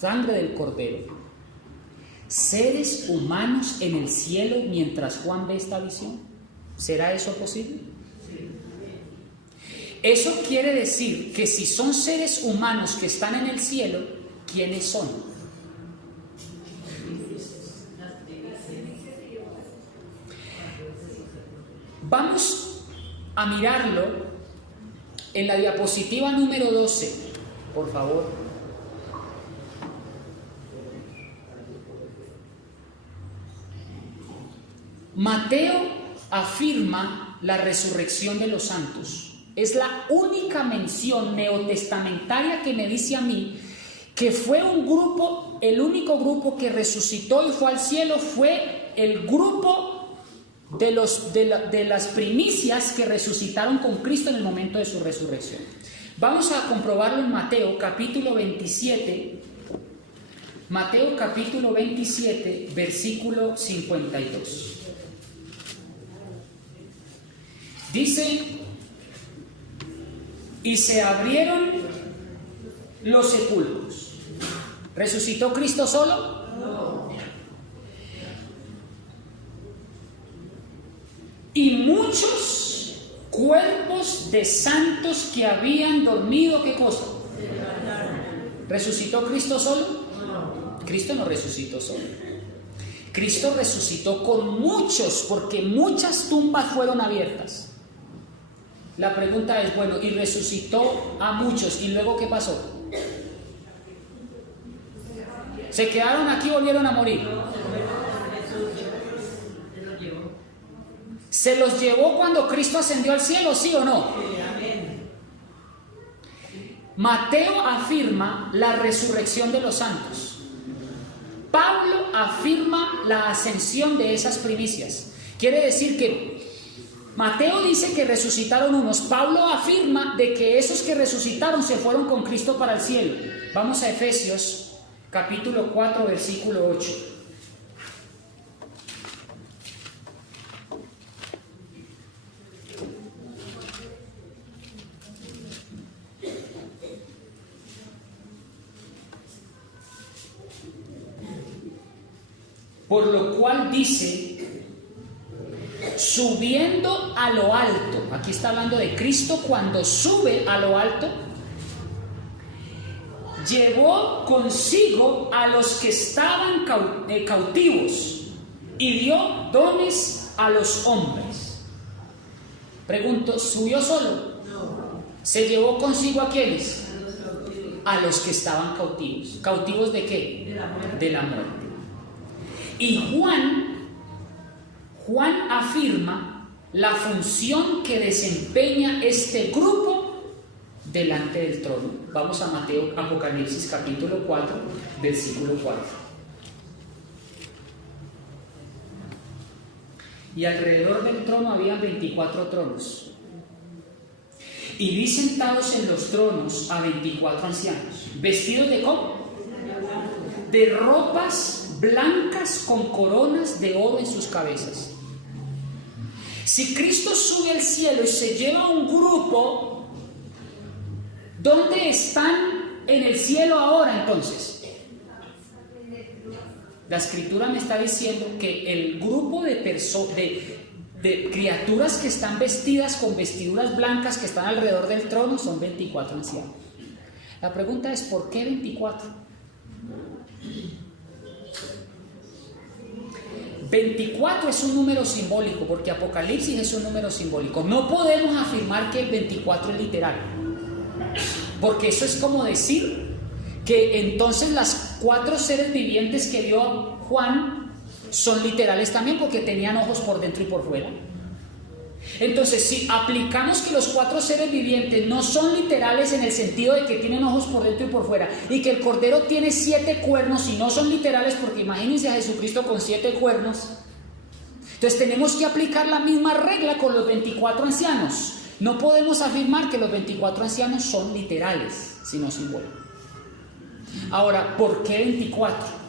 sangre del Cordero, ¿seres humanos en el cielo mientras Juan ve esta visión? ¿Será eso posible? Eso quiere decir que si son seres humanos que están en el cielo, ¿quiénes son? Vamos a mirarlo en la diapositiva número 12, por favor. Mateo afirma la resurrección de los santos. Es la única mención neotestamentaria que me dice a mí que fue un grupo, el único grupo que resucitó y fue al cielo fue el grupo de las primicias que resucitaron con Cristo en el momento de su resurrección. Vamos a comprobarlo en Mateo capítulo 27. Mateo capítulo 27, versículo 52. Dice: y se abrieron los sepulcros. ¿Resucitó Cristo solo? No. Y muchos cuerpos de santos que habían dormido, ¿qué cosa? ¿Resucitó Cristo solo? No. Cristo no resucitó solo. Cristo resucitó con muchos, porque muchas tumbas fueron abiertas. La pregunta es, bueno, y resucitó a muchos, ¿y luego qué pasó? ¿Se quedaron aquí o volvieron a morir? ¿Se los llevó cuando Cristo ascendió al cielo, sí o no? Mateo afirma la resurrección de los santos. Pablo afirma la ascensión de esas primicias. Quiere decir que Mateo dice que resucitaron unos. Pablo afirma de que esos que resucitaron se fueron con Cristo para el cielo. Vamos a Efesios capítulo 4, versículo 8. Por lo cual dice: subiendo a lo alto. Aquí está hablando de Cristo cuando sube a lo alto. Llevó consigo a los que estaban cautivos y dio dones a los hombres. Pregunto, ¿subió solo? No. ¿Se llevó consigo a quiénes? A los que estaban cautivos. ¿Cautivos de qué? De la muerte. Y Juan afirma la función que desempeña este grupo delante del trono. Vamos a Mateo, Apocalipsis capítulo 4, versículo 4. Y alrededor del trono había 24 tronos. Y vi sentados en los tronos a 24 ancianos, vestidos de ¿cómo? De ropas blancas con coronas de oro en sus cabezas. Si Cristo sube al cielo y se lleva un grupo, ¿dónde están en el cielo ahora entonces? La escritura me está diciendo que el grupo de criaturas que están vestidas con vestiduras blancas que están alrededor del trono son 24 ancianos. La pregunta es, ¿por qué 24? 24 es un número simbólico, porque Apocalipsis es un número simbólico. No podemos afirmar que el 24 es literal, porque eso es como decir que entonces las 4 seres vivientes que vio Juan son literales también, porque tenían ojos por dentro y por fuera. Entonces, si aplicamos que los 4 seres vivientes no son literales en el sentido de que tienen ojos por dentro y por fuera, y que el Cordero tiene 7 cuernos y no son literales, porque imagínense a Jesucristo con 7 cuernos, entonces tenemos que aplicar la misma regla con los 24 ancianos. No podemos afirmar que los 24 ancianos son literales, sino simbólicos. Ahora, ¿por qué 24?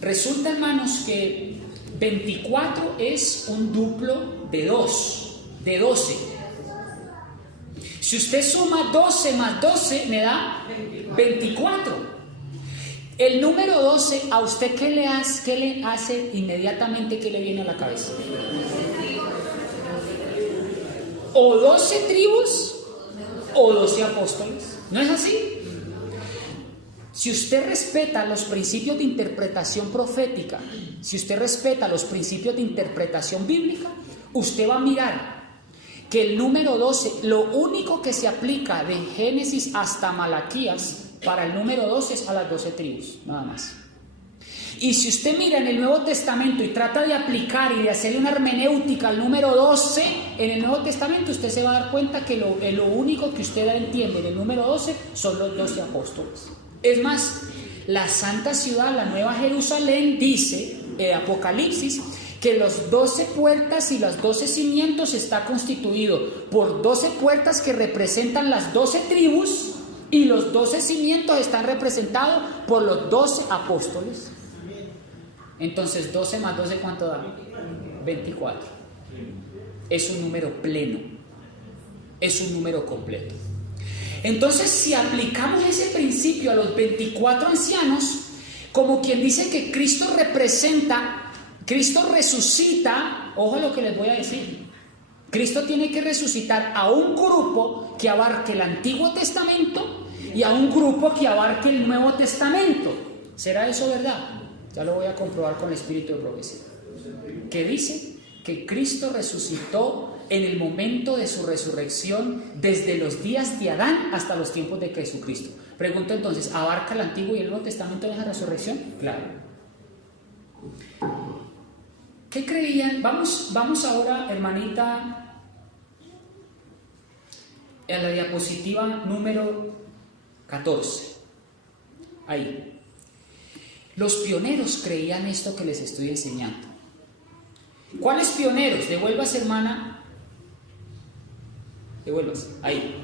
Resulta, hermanos, que 24 es un duplo de 2, de 12. Si usted suma 12 más 12, me da 24. El número 12, ¿a usted qué le hace inmediatamente? ¿Qué le viene a la cabeza? O 12 tribus o 12 apóstoles. ¿No es así? Si usted respeta los principios de interpretación profética, si usted respeta los principios de interpretación bíblica, usted va a mirar que el número 12, lo único que se aplica de Génesis hasta Malaquías para el número 12 es a las 12 tribus, nada más. Y si usted mira en el Nuevo Testamento y trata de aplicar y de hacerle una hermenéutica al número 12 en el Nuevo Testamento, usted se va a dar cuenta que lo único que usted entiende del número 12 son los 12 apóstoles. Es más, la Santa Ciudad, la Nueva Jerusalén, dice, Apocalipsis, que los 12 puertas y los 12 cimientos está constituido por 12 puertas que representan las 12 tribus, y los 12 cimientos están representados por los 12 apóstoles. Entonces 12 más 12, ¿cuánto da? 24. Es un número pleno, es un número completo. Entonces, si aplicamos ese principio a los 24 ancianos, como quien dice que Cristo representa, Cristo resucita, ojo a lo que les voy a decir, Cristo tiene que resucitar a un grupo que abarque el Antiguo Testamento y a un grupo que abarque el Nuevo Testamento. ¿Será eso verdad? Ya lo voy a comprobar con el Espíritu de profecía, que dice que Cristo resucitó en el momento de su resurrección, desde los días de Adán hasta los tiempos de Jesucristo. Pregunto entonces, ¿abarca el Antiguo y el Nuevo Testamento en esa resurrección? Claro. ¿Qué creían? Vamos ahora, hermanita, a la diapositiva número 14. Ahí. Los pioneros creían esto que les estoy enseñando. ¿Cuáles pioneros? Devuélvase, hermana. Devuélvase. Ahí.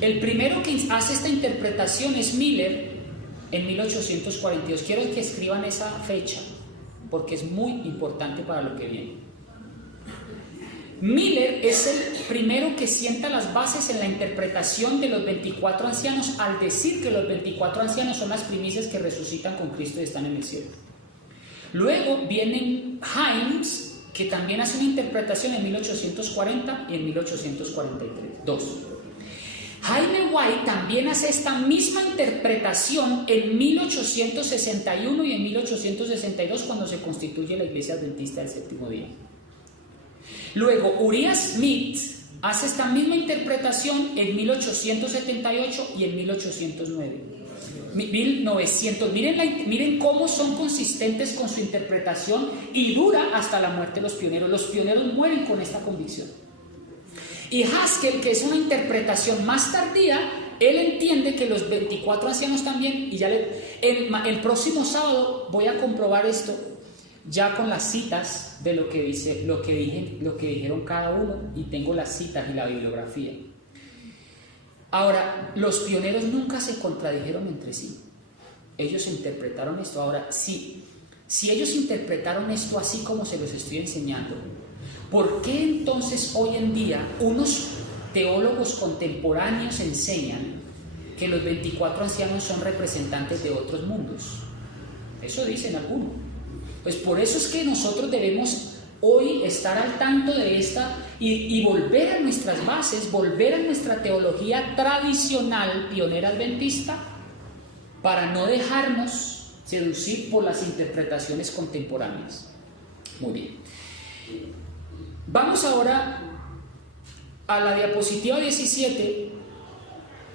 El primero que hace esta interpretación es Miller en 1842. Quiero que escriban esa fecha, porque es muy importante para lo que viene. Miller es el primero que sienta las bases en la interpretación de los 24 ancianos, al decir que los 24 ancianos son las primicias que resucitan con Cristo y están en el cielo. Luego viene Himes, que también hace una interpretación en 1840 y en 1842. Jaime White también hace esta misma interpretación en 1861 y en 1862, cuando se constituye la Iglesia Adventista del Séptimo Día. Luego Uriah Smith hace esta misma interpretación en 1878 y en 1900. Miren cómo son consistentes con su interpretación, y dura hasta la muerte de los pioneros. Los pioneros mueren con esta convicción. Y Haskell, que es una interpretación más tardía, él entiende que los 24 ancianos también, y ya el próximo sábado voy a comprobar esto ya con las citas de lo que dijeron cada uno, y tengo las citas y la bibliografía. Ahora, los pioneros nunca se contradijeron entre sí. ellos interpretaron esto. Ahora, si ellos interpretaron esto así como se los estoy enseñando, ¿por qué entonces hoy en día unos teólogos contemporáneos enseñan que los 24 ancianos son representantes de otros mundos? Eso dicen algunos. Pues por eso es que nosotros debemos hoy estar al tanto de esta y volver a nuestras bases, volver a nuestra teología tradicional pionera adventista, para no dejarnos seducir por las interpretaciones contemporáneas. Muy bien. Vamos ahora a la diapositiva 17.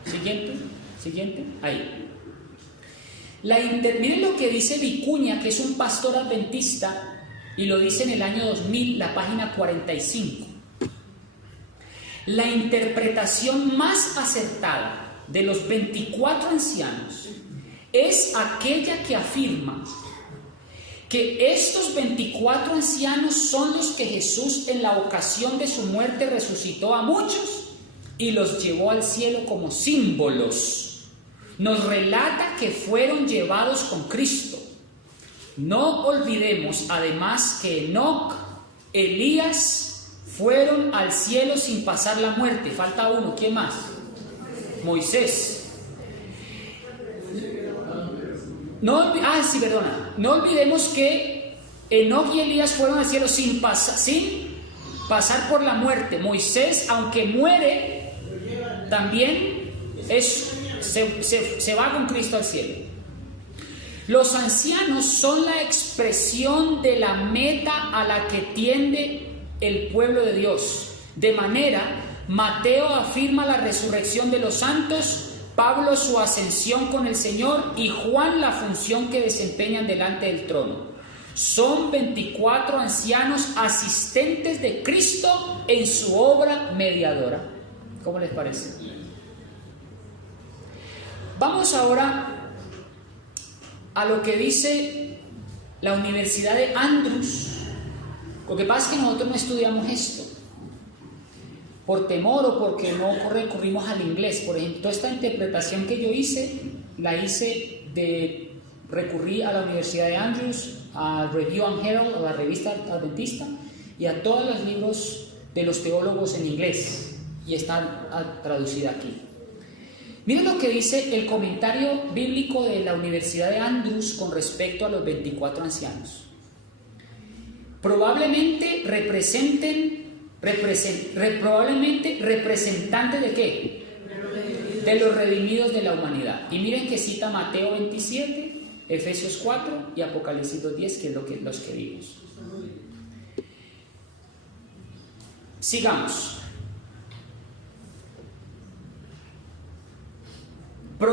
Siguiente. Ahí. Miren lo que dice Vicuña, que es un pastor adventista, y lo dice en el año 2000, la página 45. La interpretación más acertada de los 24 ancianos es aquella que afirma que estos 24 ancianos son los que Jesús en la ocasión de su muerte resucitó a muchos y los llevó al cielo como símbolos. Nos relata que fueron llevados con Cristo. No olvidemos además que Enoc, Elías fueron al cielo sin pasar la muerte. Falta uno, ¿quién más? Moisés. No olvidemos que Enoc y Elías fueron al cielo sin pasar por la muerte. Moisés, aunque muere, también se va con Cristo al cielo. Los ancianos son la expresión de la meta a la que tiende el pueblo de Dios. De manera, Mateo afirma la resurrección de los santos, Pablo su ascensión con el Señor y Juan la función que desempeñan delante del trono. Son 24 ancianos asistentes de Cristo en su obra mediadora. ¿Cómo les parece? Vamos ahora a lo que dice la Universidad de Andrews. Lo que pasa es que nosotros no estudiamos esto por temor o porque no recurrimos al inglés. Por ejemplo, toda esta interpretación que yo hice, recurrí a la Universidad de Andrews, a Review and Herald, a la revista adventista, y a todos los libros de los teólogos en inglés, y está traducida aquí. Miren lo que dice el comentario bíblico de la Universidad de Andrews con respecto a los 24 ancianos. Probablemente representantes de ¿qué? De los redimidos de la humanidad. Y miren que cita Mateo 27, Efesios 4 y Apocalipsis 2:10, que es los que vimos. Sigamos.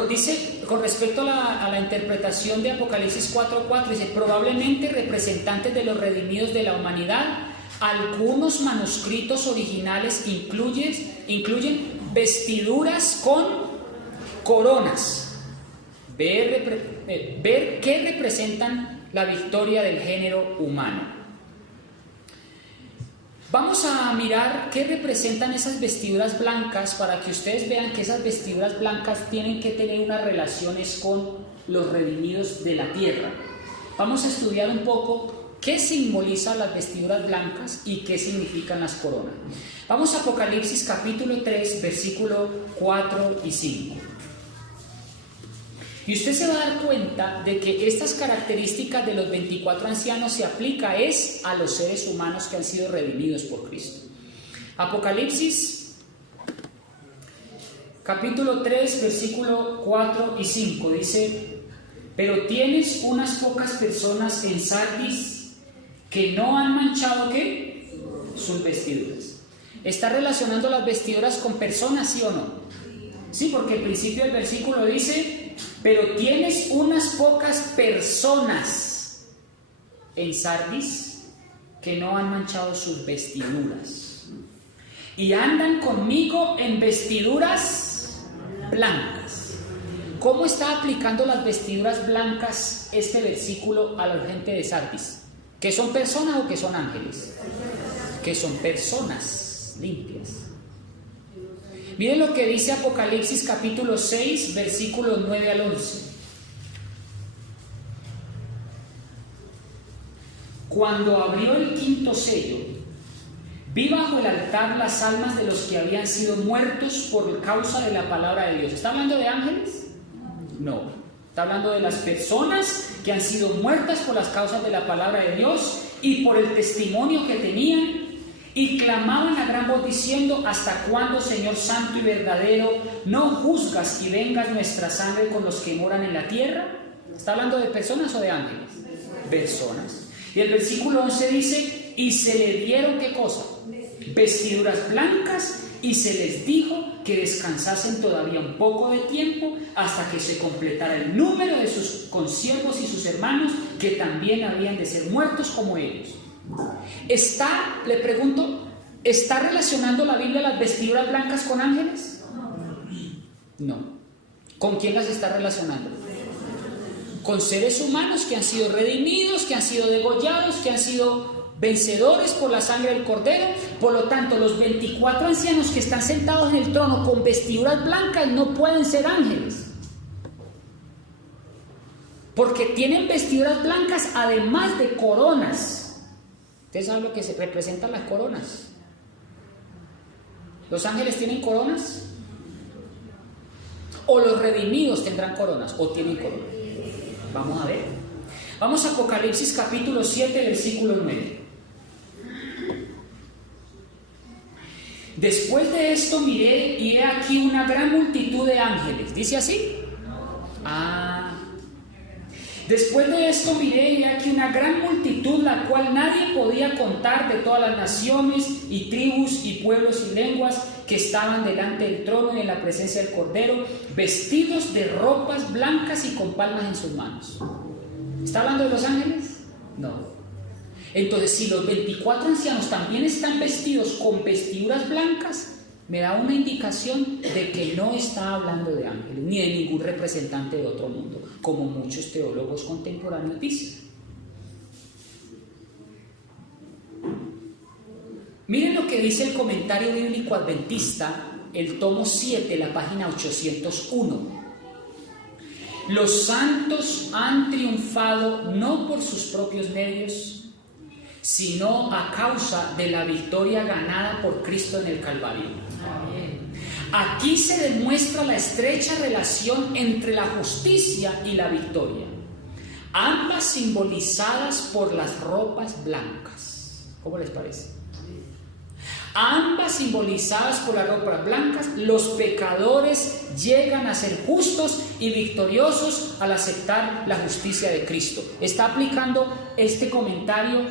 Dice, con respecto a la interpretación de Apocalipsis 4:4, dice, probablemente representantes de los redimidos de la humanidad. Algunos manuscritos originales incluyen vestiduras con coronas. Ver qué representan la victoria del género humano. Vamos a mirar qué representan esas vestiduras blancas para que ustedes vean que esas vestiduras blancas tienen que tener unas relaciones con los redimidos de la tierra. Vamos a estudiar un poco qué simbolizan las vestiduras blancas y qué significan las coronas. Vamos a Apocalipsis capítulo 3, versículo 4 y 5. Y usted se va a dar cuenta de que estas características de los 24 ancianos se aplica a los seres humanos que han sido redimidos por Cristo. Apocalipsis capítulo 3, versículo 4 y 5 dice: pero tienes unas pocas personas en Sardis que no han manchado ¿qué? Sus vestiduras. ¿Está relacionando las vestiduras con personas, sí o no? Sí, porque el principio del versículo dice: pero tienes unas pocas personas en Sardis que no han manchado sus vestiduras y andan conmigo en vestiduras blancas. ¿Cómo está aplicando las vestiduras blancas este versículo a la gente de Sardis? ¿Que son personas o que son ángeles? Que son personas limpias. Miren lo que dice Apocalipsis capítulo 6, versículos 9 al 11. Cuando abrió el quinto sello, vi bajo el altar las almas de los que habían sido muertos por causa de la palabra de Dios. ¿Está hablando de ángeles? No. Está hablando de las personas que han sido muertas por las causas de la palabra de Dios y por el testimonio que tenían, y clamaban a gran voz diciendo: ¿hasta cuándo, Señor santo y verdadero, no juzgas y vengas nuestra sangre con los que moran en la tierra? ¿Está hablando de personas o de ángeles? Personas. Y el versículo 11 dice: y se le dieron, ¿qué cosa? Vestiduras blancas, y se les dijo que descansasen todavía un poco de tiempo hasta que se completara el número de sus consiervos y sus hermanos, que también habían de ser muertos como ellos. Le pregunto, ¿está relacionando la Biblia las vestiduras blancas con ángeles? No. ¿Con quién las está relacionando? Con seres humanos que han sido redimidos, que han sido degollados, que han sido vencedores por la sangre del Cordero. Por lo tanto, los 24 ancianos que están sentados en el trono con vestiduras blancas no pueden ser ángeles, porque tienen vestiduras blancas además de coronas. ¿Ustedes saben lo que se representan las coronas? ¿Los ángeles tienen coronas? ¿O los redimidos tendrán coronas? ¿O tienen coronas? Vamos a ver. Vamos a Apocalipsis capítulo 7, versículo 9. Después de esto miré y he aquí una gran multitud de ángeles. ¿Dice así? Después de esto miré y he aquí una gran multitud, la cual nadie podía contar, de todas las naciones y tribus y pueblos y lenguas, que estaban delante del trono y en la presencia del Cordero, vestidos de ropas blancas y con palmas en sus manos. ¿Está hablando de los ángeles? No. Entonces, si los 24 ancianos también están vestidos con vestiduras blancas, me da una indicación de que no está hablando de ángeles, ni de ningún representante de otro mundo, como muchos teólogos contemporáneos dicen. Miren lo que dice el Comentario Bíblico Adventista, el tomo 7, la página 801. Los santos han triunfado no por sus propios medios, sino a causa de la victoria ganada por Cristo en el Calvario. Aquí se demuestra la estrecha relación entre la justicia y la victoria, ambas simbolizadas por las ropas blancas. ¿Cómo les parece? Ambas simbolizadas por las ropas blancas, los pecadores llegan a ser justos y victoriosos al aceptar la justicia de Cristo. ¿Está aplicando este comentario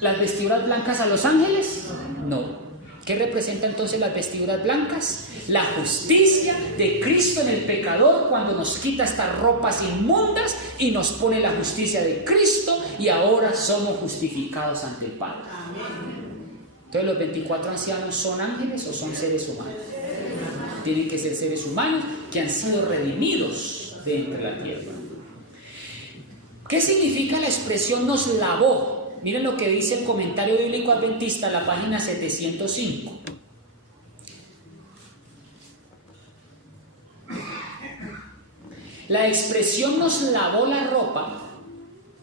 las vestiduras blancas a los ángeles? No. ¿Qué representa entonces las vestiduras blancas? La justicia de Cristo en el pecador, cuando nos quita estas ropas inmundas y nos pone la justicia de Cristo, y ahora somos justificados ante el Padre. Entonces, ¿los 24 ancianos son ángeles o son seres humanos? Tienen que ser seres humanos que han sido redimidos de entre la tierra. ¿Qué significa la expresión nos lavó? Miren lo que dice el Comentario Bíblico Adventista, la página 705. La expresión nos lavó la ropa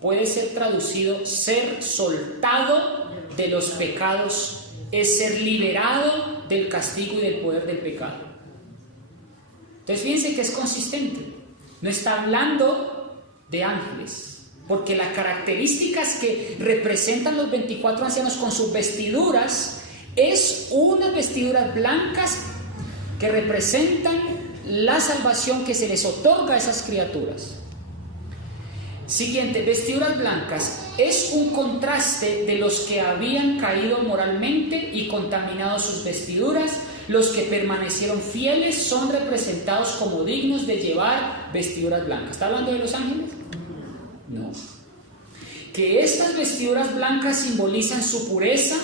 puede ser traducido ser soltado de los pecados, es ser liberado del castigo y del poder del pecado. Entonces fíjense que es consistente, no está hablando de ángeles, porque las características que representan los 24 ancianos con sus vestiduras es unas vestiduras blancas que representan la salvación que se les otorga a esas criaturas. Siguiente, vestiduras blancas es un contraste de los que habían caído moralmente y contaminado sus vestiduras. Los que permanecieron fieles son representados como dignos de llevar vestiduras blancas. ¿Está hablando de los ángeles? No. Que estas vestiduras blancas simbolizan su pureza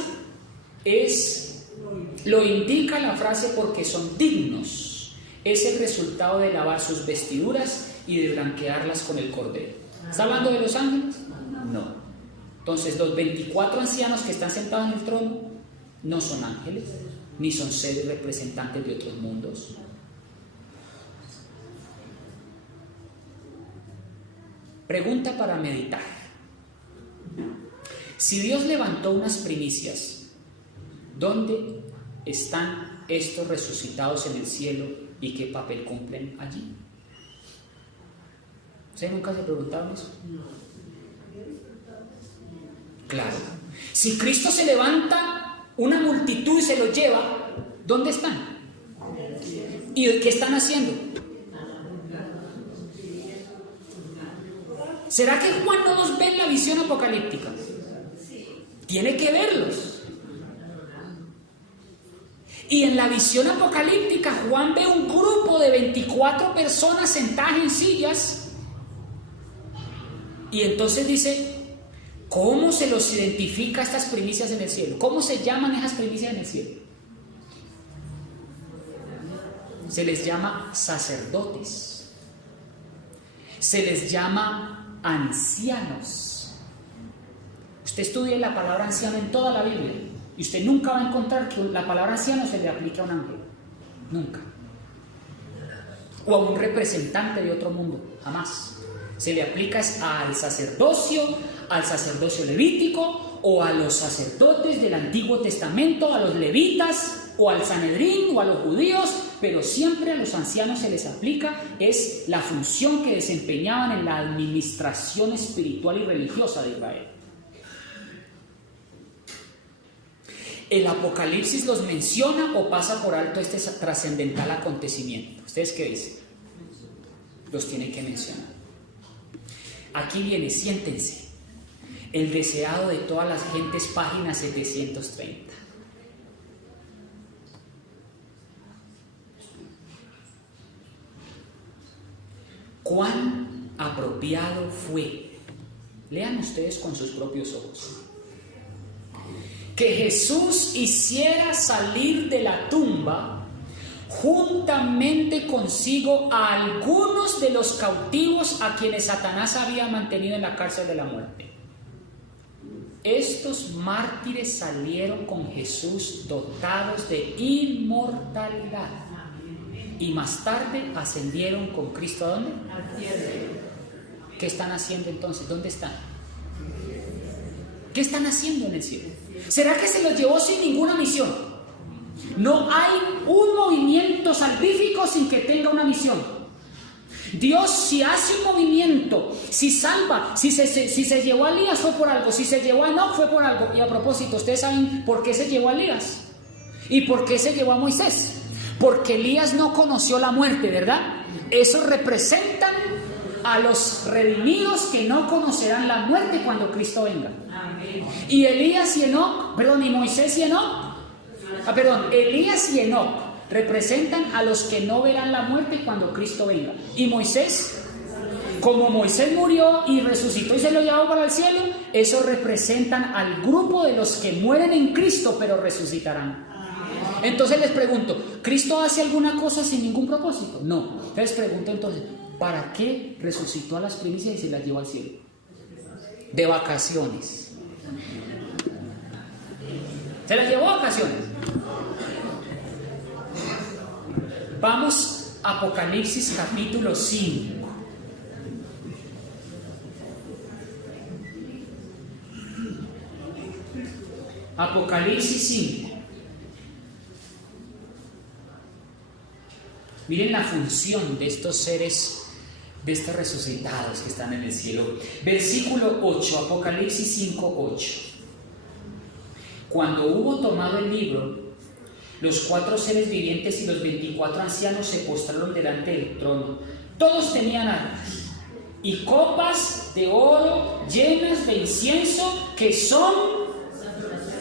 lo indica la frase porque son dignos. Es el resultado de lavar sus vestiduras y de blanquearlas con el Cordero. ¿Está hablando de los ángeles? No. Entonces, los 24 ancianos que están sentados en el trono no son ángeles, ni son seres representantes de otros mundos. Pregunta para meditar. Si Dios levantó unas primicias, ¿dónde están estos resucitados en el cielo y qué papel cumplen allí? ¿Ustedes nunca se preguntaron eso? Claro. Si Cristo se levanta una multitud y se los lleva, ¿dónde están? ¿Y qué están haciendo? ¿Será que Juan no los ve en la visión apocalíptica? Tiene que verlos. Y en la visión apocalíptica Juan ve un grupo de 24 personas sentadas en sillas. Y entonces dice, ¿cómo se los identifica estas primicias en el cielo? ¿Cómo se llaman esas primicias en el cielo? Se les llama sacerdotes. Se les llama ancianos. Usted estudie la palabra anciano en toda la Biblia y usted nunca va a encontrar que la palabra anciano se le aplique a un ángel. Nunca. O a un representante de otro mundo. Jamás. Se le aplica al sacerdocio levítico, o a los sacerdotes del Antiguo Testamento, a los levitas, o al Sanedrín, o a los judíos, pero siempre a los ancianos se les aplica es la función que desempeñaban en la administración espiritual y religiosa de Israel. ¿El Apocalipsis los menciona o pasa por alto este trascendental acontecimiento? ¿Ustedes qué dicen? Los tiene que mencionar. Aquí viene, siéntense, el deseado de todas las gentes, página 730. ¿Cuán apropiado fue? Lean ustedes con sus propios ojos. Que Jesús hiciera salir de la tumba juntamente consigo a algunos de los cautivos a quienes Satanás había mantenido en la cárcel de la muerte. Estos mártires salieron con Jesús dotados de inmortalidad y más tarde ascendieron con Cristo. ¿A dónde? Al cielo. ¿Qué están haciendo entonces? ¿Dónde están? ¿Qué están haciendo en el cielo? ¿Será que se los llevó sin ninguna misión? No hay un movimiento salvífico sin que tenga una misión. Dios, si hace un movimiento, si salva, si se llevó a Elías fue por algo, si se llevó a Enoc fue por algo. Y a propósito, ¿ustedes saben por qué se llevó a Elías? ¿Y por qué se llevó a Moisés? Porque Elías no conoció la muerte, ¿verdad? Esos representan a los redimidos que no conocerán la muerte cuando Cristo venga. Y Elías y Enoc, y Moisés y Enoc, Elías y Enoc representan a los que no verán la muerte cuando Cristo venga. Y Moisés, como Moisés murió y resucitó y se lo llevó para el cielo, esos representan al grupo de los que mueren en Cristo pero resucitarán. Entonces les pregunto, ¿Cristo hace alguna cosa sin ningún propósito? No. Les pregunto entonces, ¿para qué resucitó a las primicias y se las llevó al cielo? De vacaciones. Se las llevó a vacaciones. Vamos a Apocalipsis capítulo 5. Apocalipsis 5. Miren la función de estos seres, de estos resucitados que están en el cielo. Versículo 8, Apocalipsis 5, 8. Cuando hubo tomado el libro, los 4 seres vivientes y los 24 ancianos se postraron delante del trono. Todos tenían arpas y copas de oro llenas de incienso, que son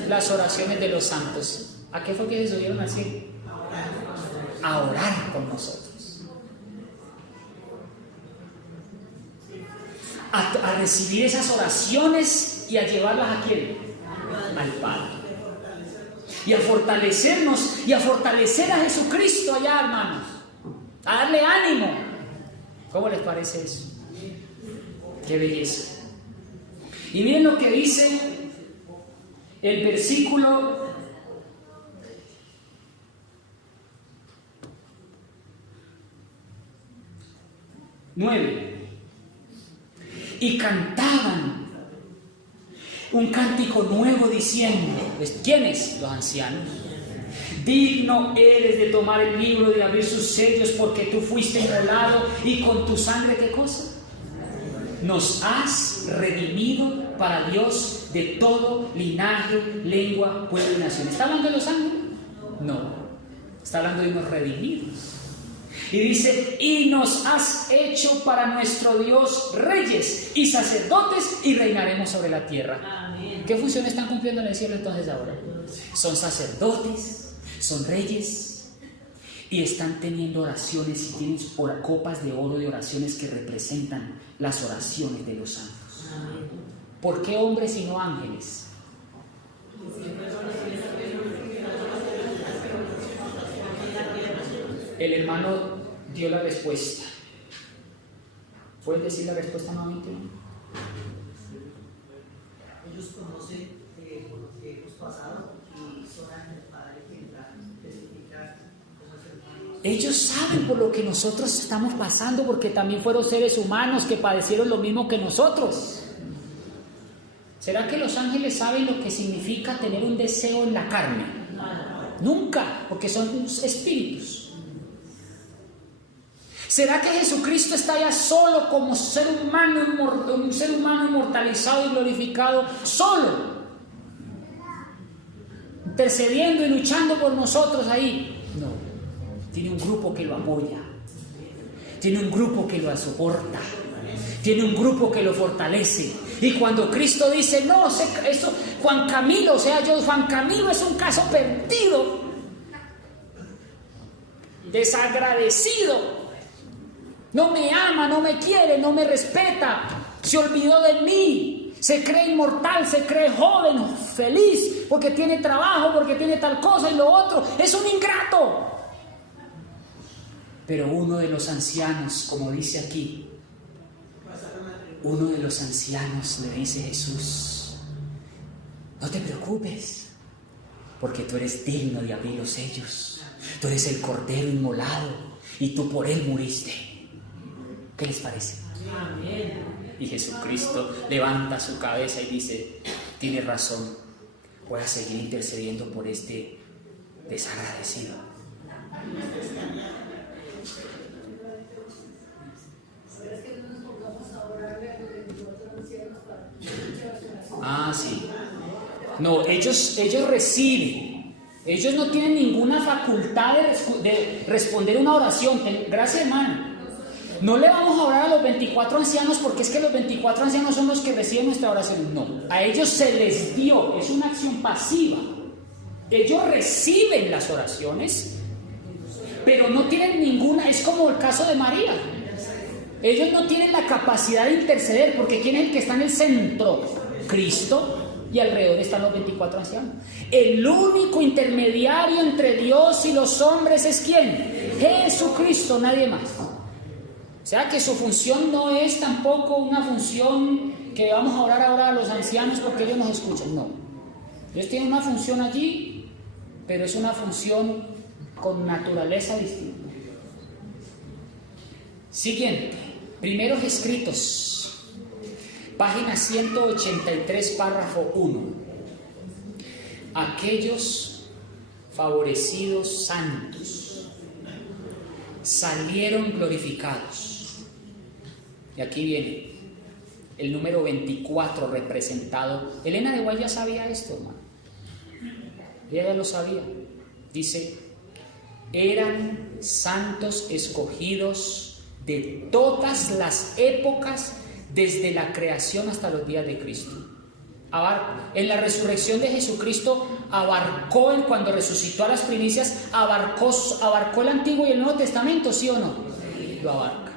las oraciones de los santos. ¿A qué fue que se subieron al cielo? A orar con nosotros, a recibir esas oraciones y a llevarlas ¿a quién? Al Padre. Y a fortalecernos y a fortalecer a Jesucristo allá, hermanos, a darle ánimo. ¿Cómo les parece eso? Qué belleza. Y miren lo que dice el versículo 9. Y cantaban: un cántico nuevo diciendo, ¿quiénes? Los ancianos. Digno eres de tomar el libro y de abrir sus sellos, porque tú fuiste inmolado y con tu sangre, ¿qué cosa? Nos has redimido para Dios de todo linaje, lengua, pueblo y nación. ¿Está hablando de los ángeles? No, está hablando de unos redimidos. Y dice, y nos has hecho para nuestro Dios reyes y sacerdotes y reinaremos sobre la tierra. Amén. ¿Qué función están cumpliendo en el cielo entonces ahora? Son sacerdotes, son reyes y están teniendo oraciones y tienen copas de oro de oraciones que representan las oraciones de los santos. ¿Por qué hombres y no ángeles? El hermano dio la respuesta. ¿Puedes decir la respuesta nuevamente? Ellos conocen por lo que hemos pasado y son ángeles para testificar cosas hermanas. Ellos saben por lo que nosotros estamos pasando, porque también fueron seres humanos que padecieron lo mismo que nosotros. ¿Será que los ángeles saben lo que significa tener un deseo en la carne? Nunca, porque son espíritus. ¿Será que Jesucristo está ya solo como ser humano, un ser humano inmortalizado y glorificado, solo, intercediendo y luchando por nosotros ahí? No, tiene un grupo que lo apoya, tiene un grupo que lo soporta, tiene un grupo que lo fortalece. Y cuando Cristo dice, no, eso, Juan Camilo es un caso perdido, desagradecido, no me ama, no me quiere, no me respeta, se olvidó de mí, se cree inmortal, se cree joven, feliz, porque tiene trabajo, porque tiene tal cosa y lo otro, es un ingrato. Pero uno de los ancianos, como dice aquí, uno de los ancianos le dice a Jesús, no te preocupes, porque tú eres digno de abrir los sellos, tú eres el cordero inmolado y tú por él muriste. ¿Qué les parece? Amén. Y Jesucristo levanta su cabeza y dice, tienes razón, voy a seguir intercediendo por este desagradecido. Ah, sí. No, ellos reciben. Ellos no tienen ninguna facultad de responder una oración. Gracias, hermano. No le vamos a orar a los 24 ancianos porque es que los 24 ancianos son los que reciben nuestra oración. No, a ellos se les dio, es una acción pasiva. Ellos reciben las oraciones, pero no tienen ninguna, es como el caso de María. Ellos no tienen la capacidad de interceder, porque ¿quién es el que está en el centro? Cristo, y alrededor están los 24 ancianos. El único intermediario entre Dios y los hombres es ¿quién? Jesucristo, nadie más. O sea que su función no es tampoco una función que vamos a orar ahora a los ancianos porque ellos nos escuchan, no. Ellos tienen una función allí, pero es una función con naturaleza distinta. Siguiente, primeros escritos, página 183, párrafo 1. Aquellos favorecidos santos salieron glorificados. Y aquí viene el número 24 representado. Elena de Guay ya sabía esto, hermano. Ella ya lo sabía. Dice, eran santos escogidos de todas las épocas, desde la creación hasta los días de Cristo. En la resurrección de Jesucristo abarcó, cuando resucitó a las primicias, abarcó el Antiguo y el Nuevo Testamento, ¿sí o no? Lo abarca.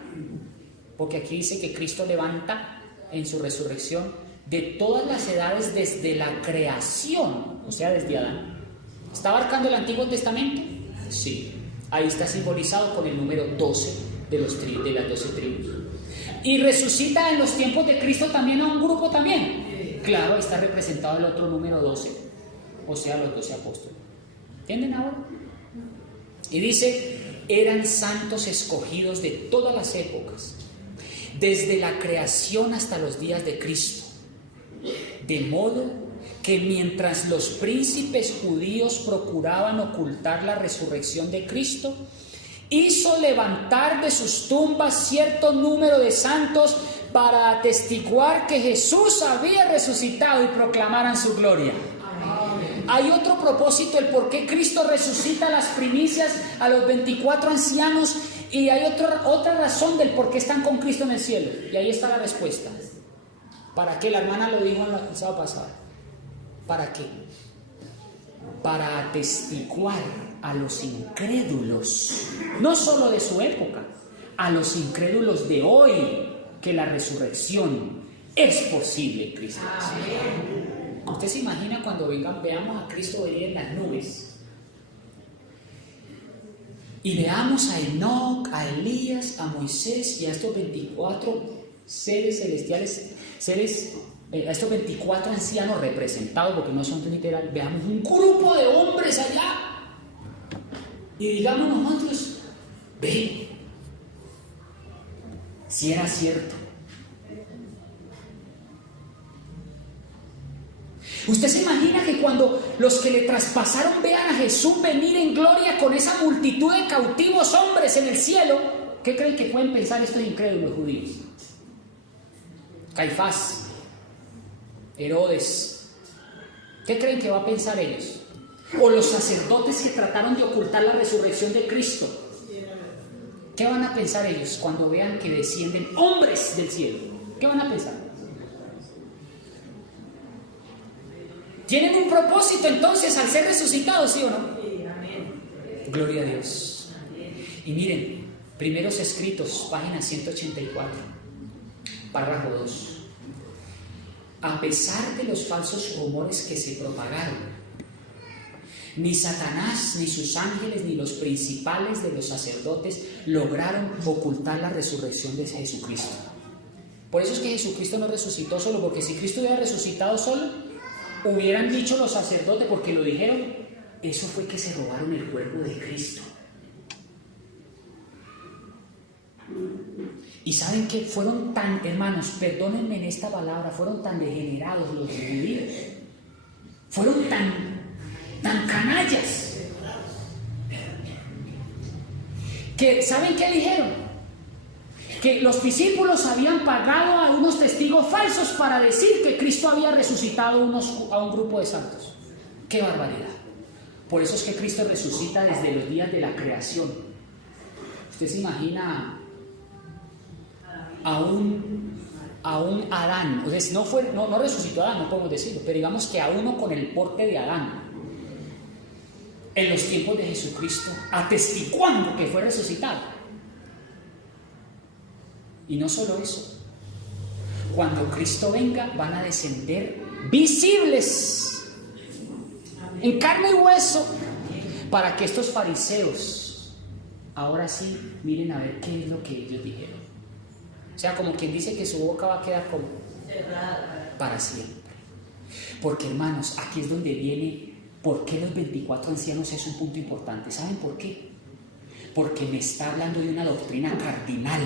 Porque aquí dice que Cristo levanta en su resurrección de todas las edades desde la creación, o sea, desde Adán. ¿Está abarcando el Antiguo Testamento? Sí. Ahí está simbolizado con el número 12 de las 12 tribus. Y resucita en los tiempos de Cristo también a un grupo también. Claro, está representado el otro número 12, o sea, los 12 apóstoles. ¿Entienden ahora? Y dice, eran santos escogidos de todas las épocas, desde la creación hasta los días de Cristo. De modo que mientras los príncipes judíos procuraban ocultar la resurrección de Cristo, hizo levantar de sus tumbas cierto número de santos para atestiguar que Jesús había resucitado y proclamaran su gloria. Hay otro propósito, el por qué Cristo resucita las primicias a los 24 ancianos, y hay otra razón del por qué están con Cristo en el cielo. Y ahí está la respuesta. ¿Para qué? La hermana lo dijo en la sábado pasado. ¿Para qué? Para atestiguar a los incrédulos, no solo de su época, a los incrédulos de hoy, que la resurrección es posible en Cristo. ¿Usted se imagina cuando veamos a Cristo venir en las nubes y veamos a Enoc, a Elías, a Moisés y a estos 24 seres celestiales, a estos 24 ancianos representados, porque no son literales, veamos un grupo de hombres allá y digamos nosotros, ve, si era cierto. ¿Usted se imagina que cuando los que le traspasaron vean a Jesús venir en gloria con esa multitud de cautivos hombres en el cielo? ¿Qué creen que pueden pensar estos incrédulos judíos? Caifás, Herodes, ¿qué creen que va a pensar ellos? O los sacerdotes que trataron de ocultar la resurrección de Cristo, ¿qué van a pensar ellos cuando vean que descienden hombres del cielo? ¿Qué van a pensar? ¿Tienen un propósito entonces al ser resucitados, sí o no? Gloria a Dios. Y miren, Primeros Escritos, página 184, párrafo 2. A pesar de los falsos rumores que se propagaron, ni Satanás, ni sus ángeles, ni los principales de los sacerdotes lograron ocultar la resurrección de Jesucristo. Por eso es que Jesucristo no resucitó solo, porque si Cristo hubiera resucitado solo, hubieran dicho los sacerdotes, porque lo dijeron, eso fue que se robaron el cuerpo de Cristo. Y saben que fueron tan, hermanos, perdónenme en esta palabra, fueron tan degenerados los judíos, fueron tan canallas, que ¿saben qué dijeron? Que los discípulos habían pagado a unos testigos falsos para decir que Cristo había resucitado a un grupo de santos. ¡Qué barbaridad! Por eso es que Cristo resucita desde los días de la creación. ¿Usted se imagina a un Adán? O sea, no resucitó a Adán, no podemos decirlo, pero digamos que a uno con el porte de Adán, en los tiempos de Jesucristo, atestiguando que fue resucitado. Y no solo eso, cuando Cristo venga van a descender visibles en carne y hueso, para que estos fariseos ahora sí miren a ver qué es lo que ellos dijeron. O sea, como quien dice que su boca va a quedar como cerrada para siempre. Porque hermanos, aquí es donde viene por qué los 24 ancianos es un punto importante. ¿Saben por qué? Porque me está hablando de una doctrina cardinal,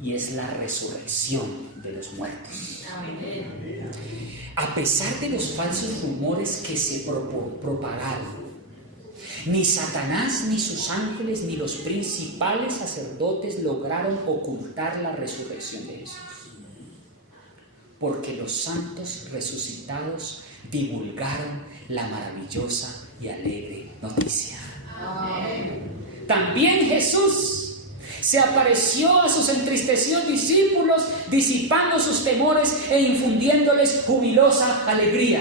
y es la resurrección de los muertos. A pesar de los falsos rumores que se propagaron, ni Satanás, ni sus ángeles, ni los principales sacerdotes lograron ocultar la resurrección de Jesús, porque los santos resucitados divulgaron la maravillosa y alegre noticia. Amén. También Jesús se apareció a sus entristecidos discípulos, disipando sus temores e infundiéndoles jubilosa alegría.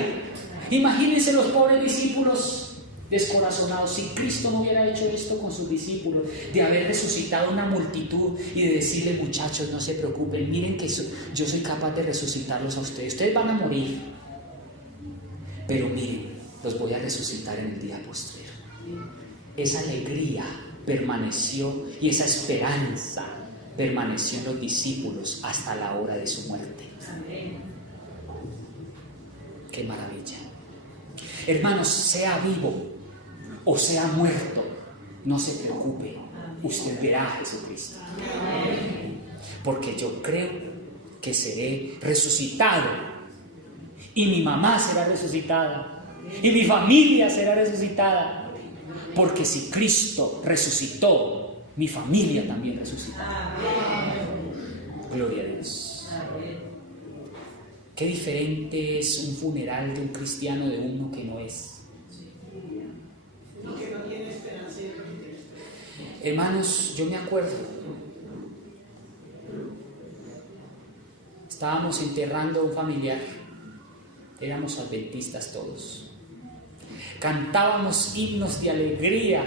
Imagínense los pobres discípulos descorazonados. Si Cristo no hubiera hecho esto con sus discípulos, de haber resucitado una multitud y de decirles, muchachos, no se preocupen, miren que yo soy capaz de resucitarlos a ustedes. Ustedes van a morir, pero miren, los voy a resucitar en el día postrero. Esa alegría permaneció y esa esperanza permaneció en los discípulos hasta la hora de su muerte. Amén. ¡Qué maravilla! Hermanos, sea vivo o sea muerto, no se preocupe, usted verá a Jesucristo. Amén. Porque yo creo que seré resucitado y mi mamá será resucitada, y mi familia será resucitada, porque si Cristo resucitó, mi familia también resucitará. Gloria a Dios. Qué diferente es un funeral de un cristiano de uno que no es. Y que no tiene esperanza y no tiene esperanza. Hermanos, yo me acuerdo, estábamos enterrando a un familiar, éramos adventistas todos, cantábamos himnos de alegría,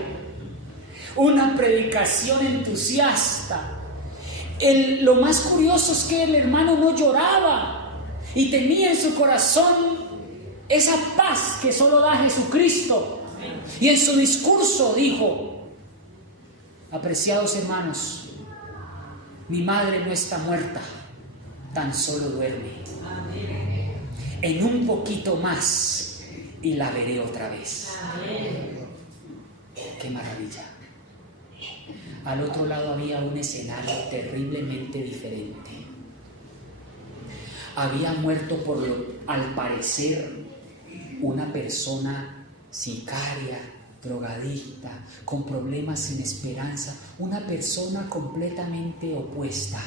una predicación entusiasta. Lo más curioso es que el hermano no lloraba y tenía en su corazón esa paz que solo da Jesucristo. Y en su discurso dijo: apreciados hermanos, mi madre no está muerta, tan solo duerme. En un poquito más y la veré otra vez. ¡Qué maravilla! Al otro lado había un escenario terriblemente diferente. Había muerto al parecer una persona sicaria, drogadicta, con problemas sin esperanza, una persona completamente opuesta.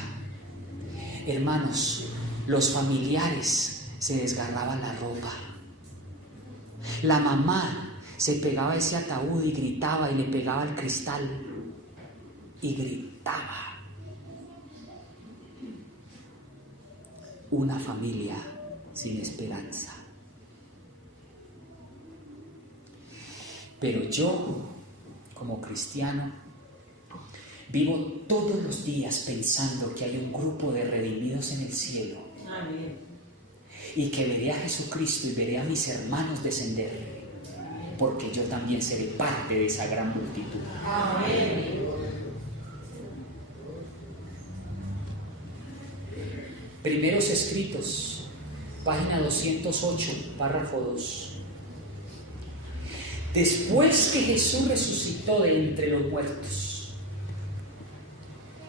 Hermanos, los familiares se desgarraban la ropa. La mamá se pegaba a ese ataúd y gritaba y le pegaba al cristal y gritaba. Una familia sin esperanza. Pero yo, como cristiano, vivo todos los días pensando que hay un grupo de redimidos en el cielo. Amén. Y que veré a Jesucristo y veré a mis hermanos descender, porque yo también seré parte de esa gran multitud. Amén. Primeros Escritos, página 208, párrafo 2. Después que Jesús resucitó de entre los muertos,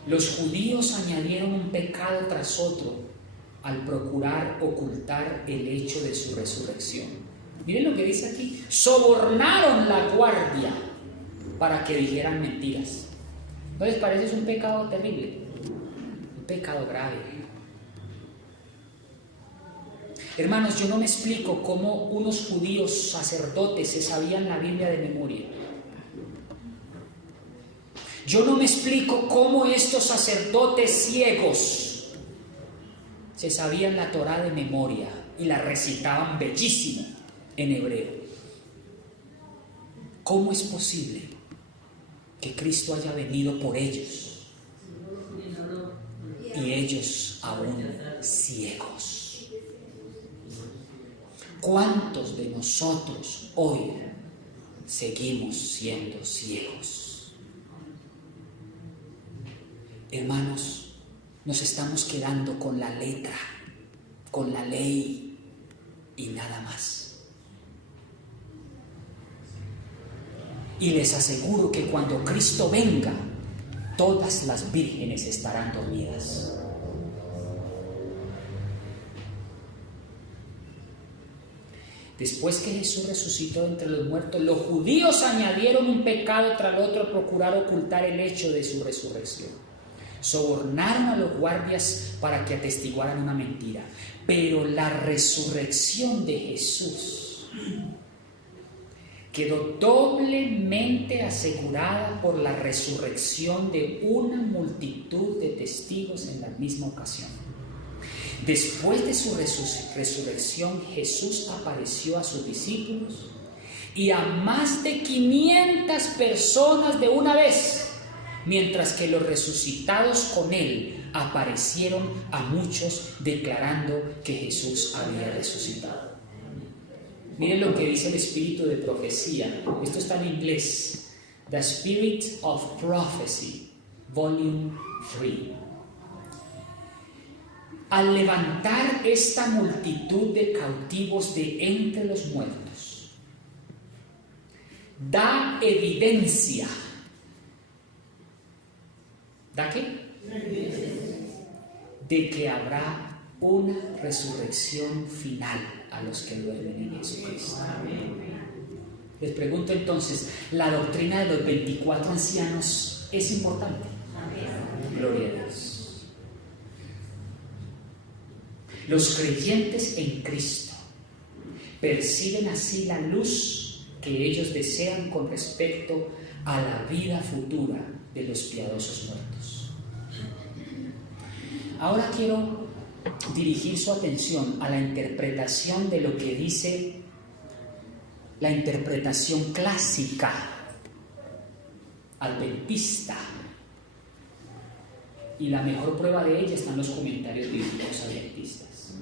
los judíos añadieron un pecado tras otro al procurar ocultar el hecho de su resurrección. Miren lo que dice aquí: sobornaron la guardia para que dijeran mentiras. ¿No les parece? Es un pecado terrible, un pecado grave. Hermanos, yo no me explico cómo unos judíos sacerdotes se sabían la Biblia de memoria. Yo no me explico cómo estos sacerdotes ciegos se sabían la Torá de memoria y la recitaban bellísimo en hebreo. ¿Cómo es posible que Cristo haya venido por ellos y ellos aún ciegos? ¿Cuántos de nosotros hoy seguimos siendo ciegos? Hermanos, nos estamos quedando con la letra, con la ley y nada más. Y les aseguro que cuando Cristo venga, todas las vírgenes estarán dormidas. Después que Jesús resucitó entre los muertos, los judíos añadieron un pecado tras el otro a procurar ocultar el hecho de su resurrección. Sobornaron a los guardias para que atestiguaran una mentira. Pero la resurrección de Jesús quedó doblemente asegurada por la resurrección de una multitud de testigos en la misma ocasión. Después de su resurrección, Jesús apareció a sus discípulos y a más de 500 personas de una vez, mientras que los resucitados con él aparecieron a muchos declarando que Jesús había resucitado. Miren lo que dice el espíritu de profecía. Esto está en inglés. The Spirit of Prophecy, Volume 3. Al levantar esta multitud de cautivos de entre los muertos, da evidencia. ¿Da qué? De que habrá una resurrección final a los que duermen en Jesucristo. Les pregunto entonces, ¿la doctrina de los 24 ancianos es importante? Gloria a Dios. Los creyentes en Cristo perciben así la luz que ellos desean con respecto a la vida futura de los piadosos muertos. Ahora quiero dirigir su atención a la interpretación de lo que dice la interpretación clásica adventista, y la mejor prueba de ella está en los comentarios bíblicos adventistas.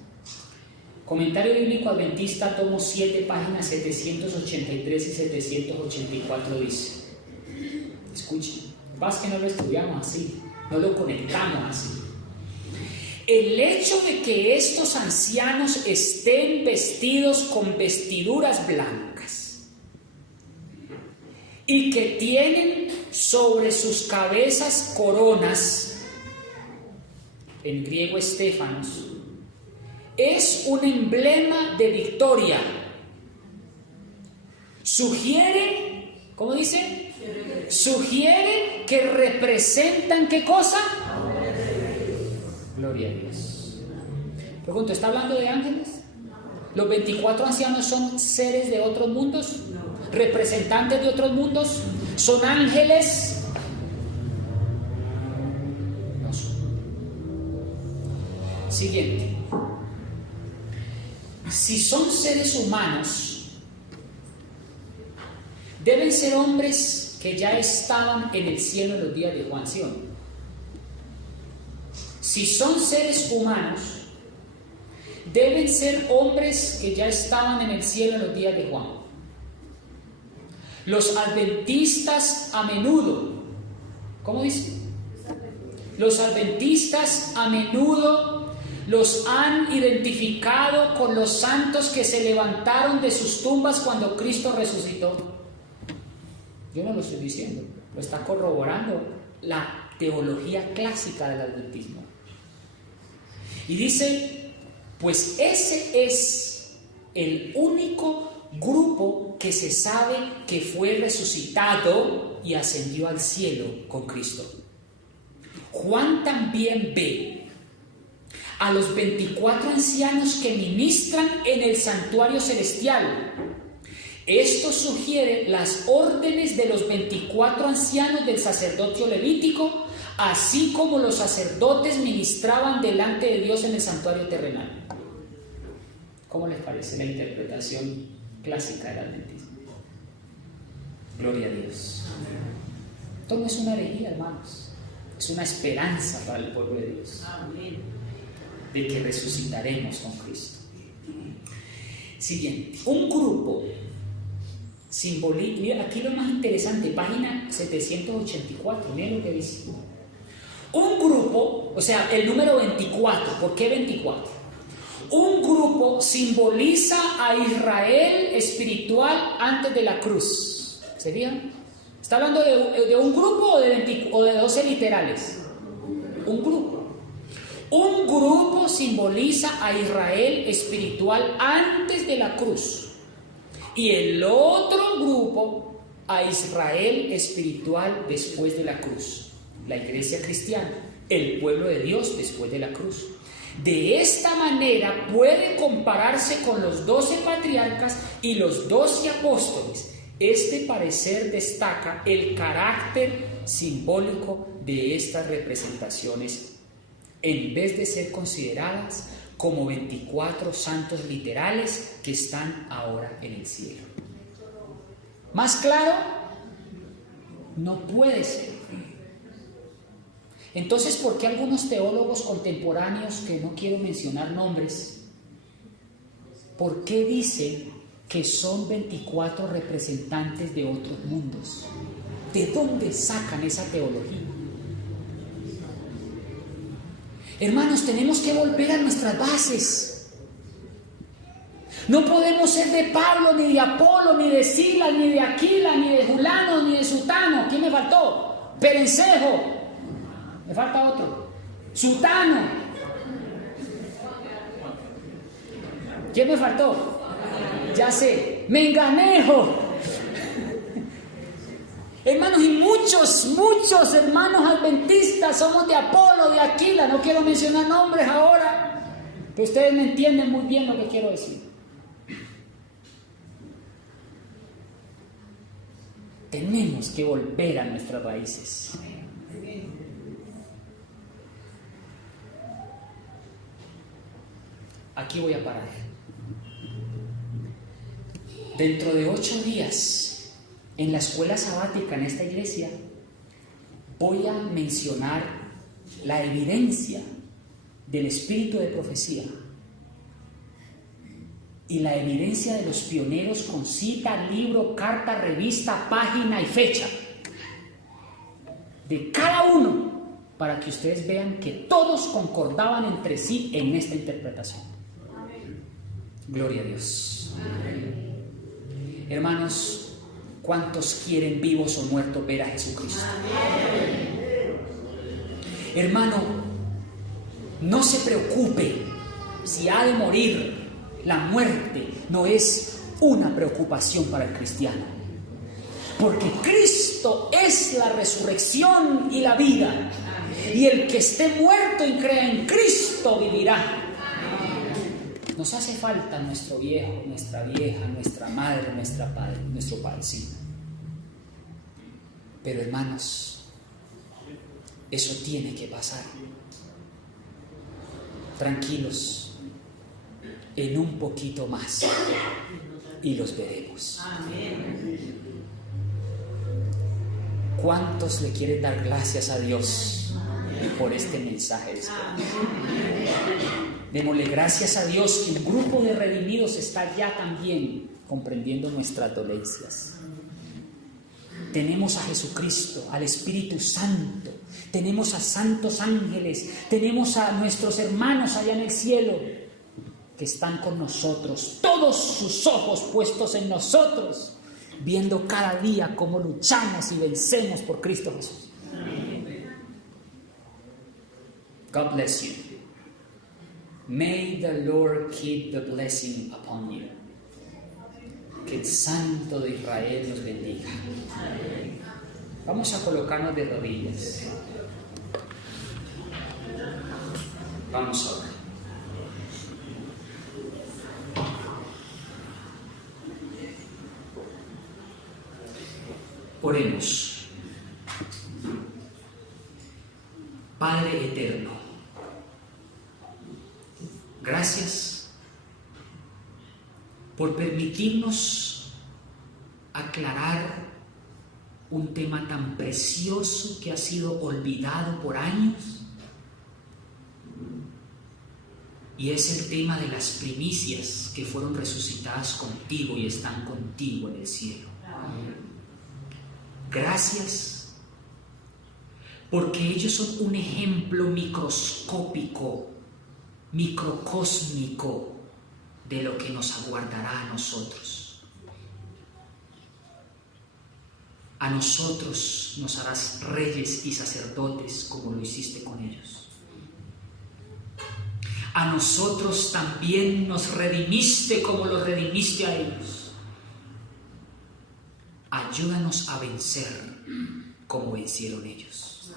Comentario bíblico adventista, tomo 7, páginas 783 y 784 dice, escuchen, más que no lo estudiamos así, no lo conectamos así. El hecho de que estos ancianos estén vestidos con vestiduras blancas y que tienen sobre sus cabezas coronas, en griego estéfanos, es un emblema de victoria. Sugiere, ¿cómo dice? Sugiere que representan ¿qué cosa? Gloria a Dios. Pregunto, ¿está hablando de ángeles? ¿Los 24 ancianos son seres de otros mundos? ¿Representantes de otros mundos? ¿Son ángeles? No son. Siguiente. Si son seres humanos, deben ser hombres que ya estaban en el cielo en los días de Juan, ¿sí o no? Si son seres humanos, deben ser hombres que ya estaban en el cielo en los días de Juan. Los adventistas a menudo, ¿cómo dice? Los adventistas a menudo los han identificado con los santos que se levantaron de sus tumbas cuando Cristo resucitó. Yo no lo estoy diciendo, lo está corroborando la teología clásica del adventismo. Y dice, pues ese es el único grupo que se sabe que fue resucitado y ascendió al cielo con Cristo. Juan también ve a los 24 ancianos que ministran en el santuario celestial. Esto sugiere las órdenes de los 24 ancianos del sacerdocio levítico, así como los sacerdotes ministraban delante de Dios en el santuario terrenal. ¿Cómo les parece la interpretación clásica del adventismo? Gloria a Dios. Esto no es una herejía, hermanos, es una esperanza para el pueblo de Dios. Amén. De que resucitaremos con Cristo. Siguiente, un grupo simboliza, mira, aquí lo más interesante, página 784, miren lo que dice. Un grupo, o sea, el número 24, ¿por qué 24? Un grupo simboliza a Israel espiritual antes de la cruz. ¿Sería? ¿Está hablando de un grupo o de 12 literales? Un grupo. Un grupo simboliza a Israel espiritual antes de la cruz y el otro grupo a Israel espiritual después de la cruz, la iglesia cristiana, el pueblo de Dios después de la cruz. De esta manera puede compararse con los 12 patriarcas y los 12 apóstoles. Este parecer destaca el carácter simbólico de estas representaciones en vez de ser consideradas como 24 santos literales que están ahora en el cielo. ¿Más claro? No puede ser. Entonces, ¿por qué algunos teólogos contemporáneos, que no quiero mencionar nombres, por qué dicen que son 24 representantes de otros mundos? ¿De dónde sacan esa teología? Hermanos, tenemos que volver a nuestras bases. No podemos ser de Pablo, ni de Apolo, ni de Silas, ni de Aquila, ni de Julano, ni de Sutano. ¿Quién me faltó? Perencejo. Me falta otro. Sutano. ¿Quién me faltó? Ya sé, Menganejo. Hermanos, y muchos hermanos adventistas somos de Apolo, de Aquila. No quiero mencionar nombres ahora, pero ustedes me entienden muy bien lo que quiero decir. Tenemos que volver a nuestras raíces. Aquí voy a parar. Dentro de 8 días, en la escuela sabática en esta iglesia, voy a mencionar la evidencia del espíritu de profecía y la evidencia de los pioneros con cita, libro, carta, revista, página y fecha de cada uno, para que ustedes vean que todos concordaban entre sí en esta interpretación. Gloria a Dios. Hermanos, ¿cuántos quieren vivos o muertos ver a Jesucristo? Hermano, no se preocupe si ha de morir. La muerte no es una preocupación para el cristiano, porque Cristo es la resurrección y la vida, y el que esté muerto y crea en Cristo vivirá. Nos hace falta nuestro viejo, nuestra vieja, nuestra madre, nuestro padre, sí. Pero hermanos, eso tiene que pasar. Tranquilos, en un poquito más y los veremos. ¿Cuántos le quieren dar gracias a Dios por este mensaje de esperanza? Démosle gracias a Dios que un grupo de redimidos está ya también comprendiendo nuestras dolencias. Tenemos a Jesucristo, al Espíritu Santo, tenemos a santos ángeles, tenemos a nuestros hermanos allá en el cielo que están con nosotros, todos sus ojos puestos en nosotros, viendo cada día cómo luchamos y vencemos por Cristo Jesús. God bless you. May the Lord keep the blessing upon you. Que el Santo de Israel nos bendiga. Vamos a colocarnos de rodillas. Vamos a orar. Oremos. Padre eterno, gracias por permitirnos aclarar un tema tan precioso que ha sido olvidado por años, y es el tema de las primicias que fueron resucitadas contigo y están contigo en el cielo. Gracias porque ellos son un ejemplo microscópico, microcósmico de lo que nos aguardará a nosotros. A nosotros nos harás reyes y sacerdotes como lo hiciste con ellos. A nosotros también nos redimiste como los redimiste a ellos. Ayúdanos a vencer como vencieron ellos.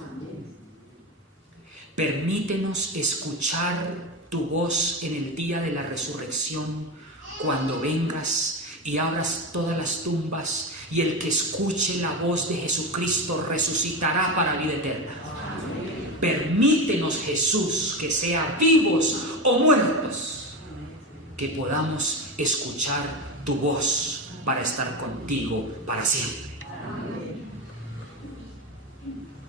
Permítenos escuchar tu voz en el día de la resurrección, cuando vengas y abras todas las tumbas, y el que escuche la voz de Jesucristo resucitará para vida eterna. Permítenos, Jesús, que sea vivos o muertos, que podamos escuchar tu voz para estar contigo para siempre.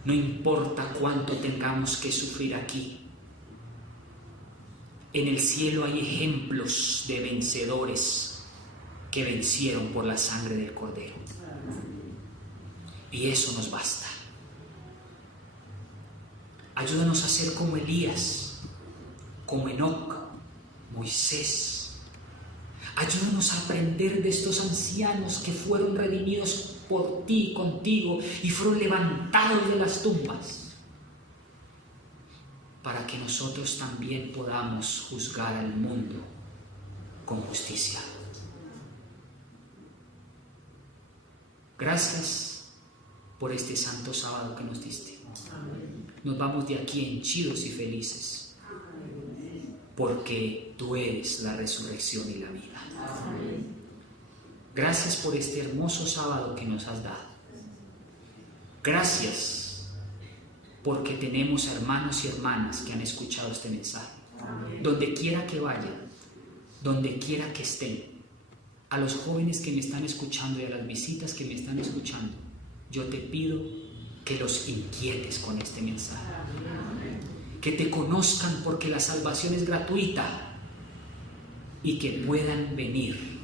No importa cuánto tengamos que sufrir aquí, en el cielo hay ejemplos de vencedores que vencieron por la sangre del Cordero. Y eso nos basta. Ayúdanos a ser como Elías, como Enoc, Moisés. Ayúdanos a aprender de estos ancianos que fueron redimidos por ti, contigo, y fueron levantados de las tumbas, para que nosotros también podamos juzgar al mundo con justicia. Gracias por este santo sábado que nos diste. Nos vamos de aquí henchidos y felices, porque tú eres la resurrección y la vida. Gracias por este hermoso sábado que nos has dado. Gracias porque tenemos hermanos y hermanas que han escuchado este mensaje. Donde quiera que vayan, donde quiera que estén, a los jóvenes que me están escuchando y a las visitas que me están escuchando, yo te pido que los inquietes con este mensaje. Que te conozcan, porque la salvación es gratuita, y que puedan venir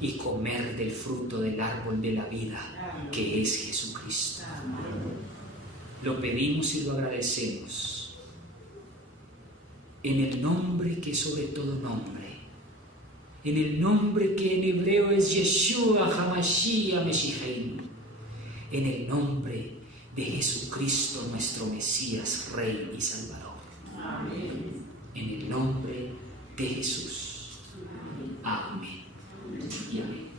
y comer del fruto del árbol de la vida, que es Jesucristo. Lo pedimos y lo agradecemos en el nombre que es sobre todo nombre, en el nombre que en hebreo es Yeshua HaMashiach Meshicheinu, en el nombre de Jesucristo nuestro Mesías, Rey y Salvador. Amén. En el nombre de Jesús. Amén. Y amén.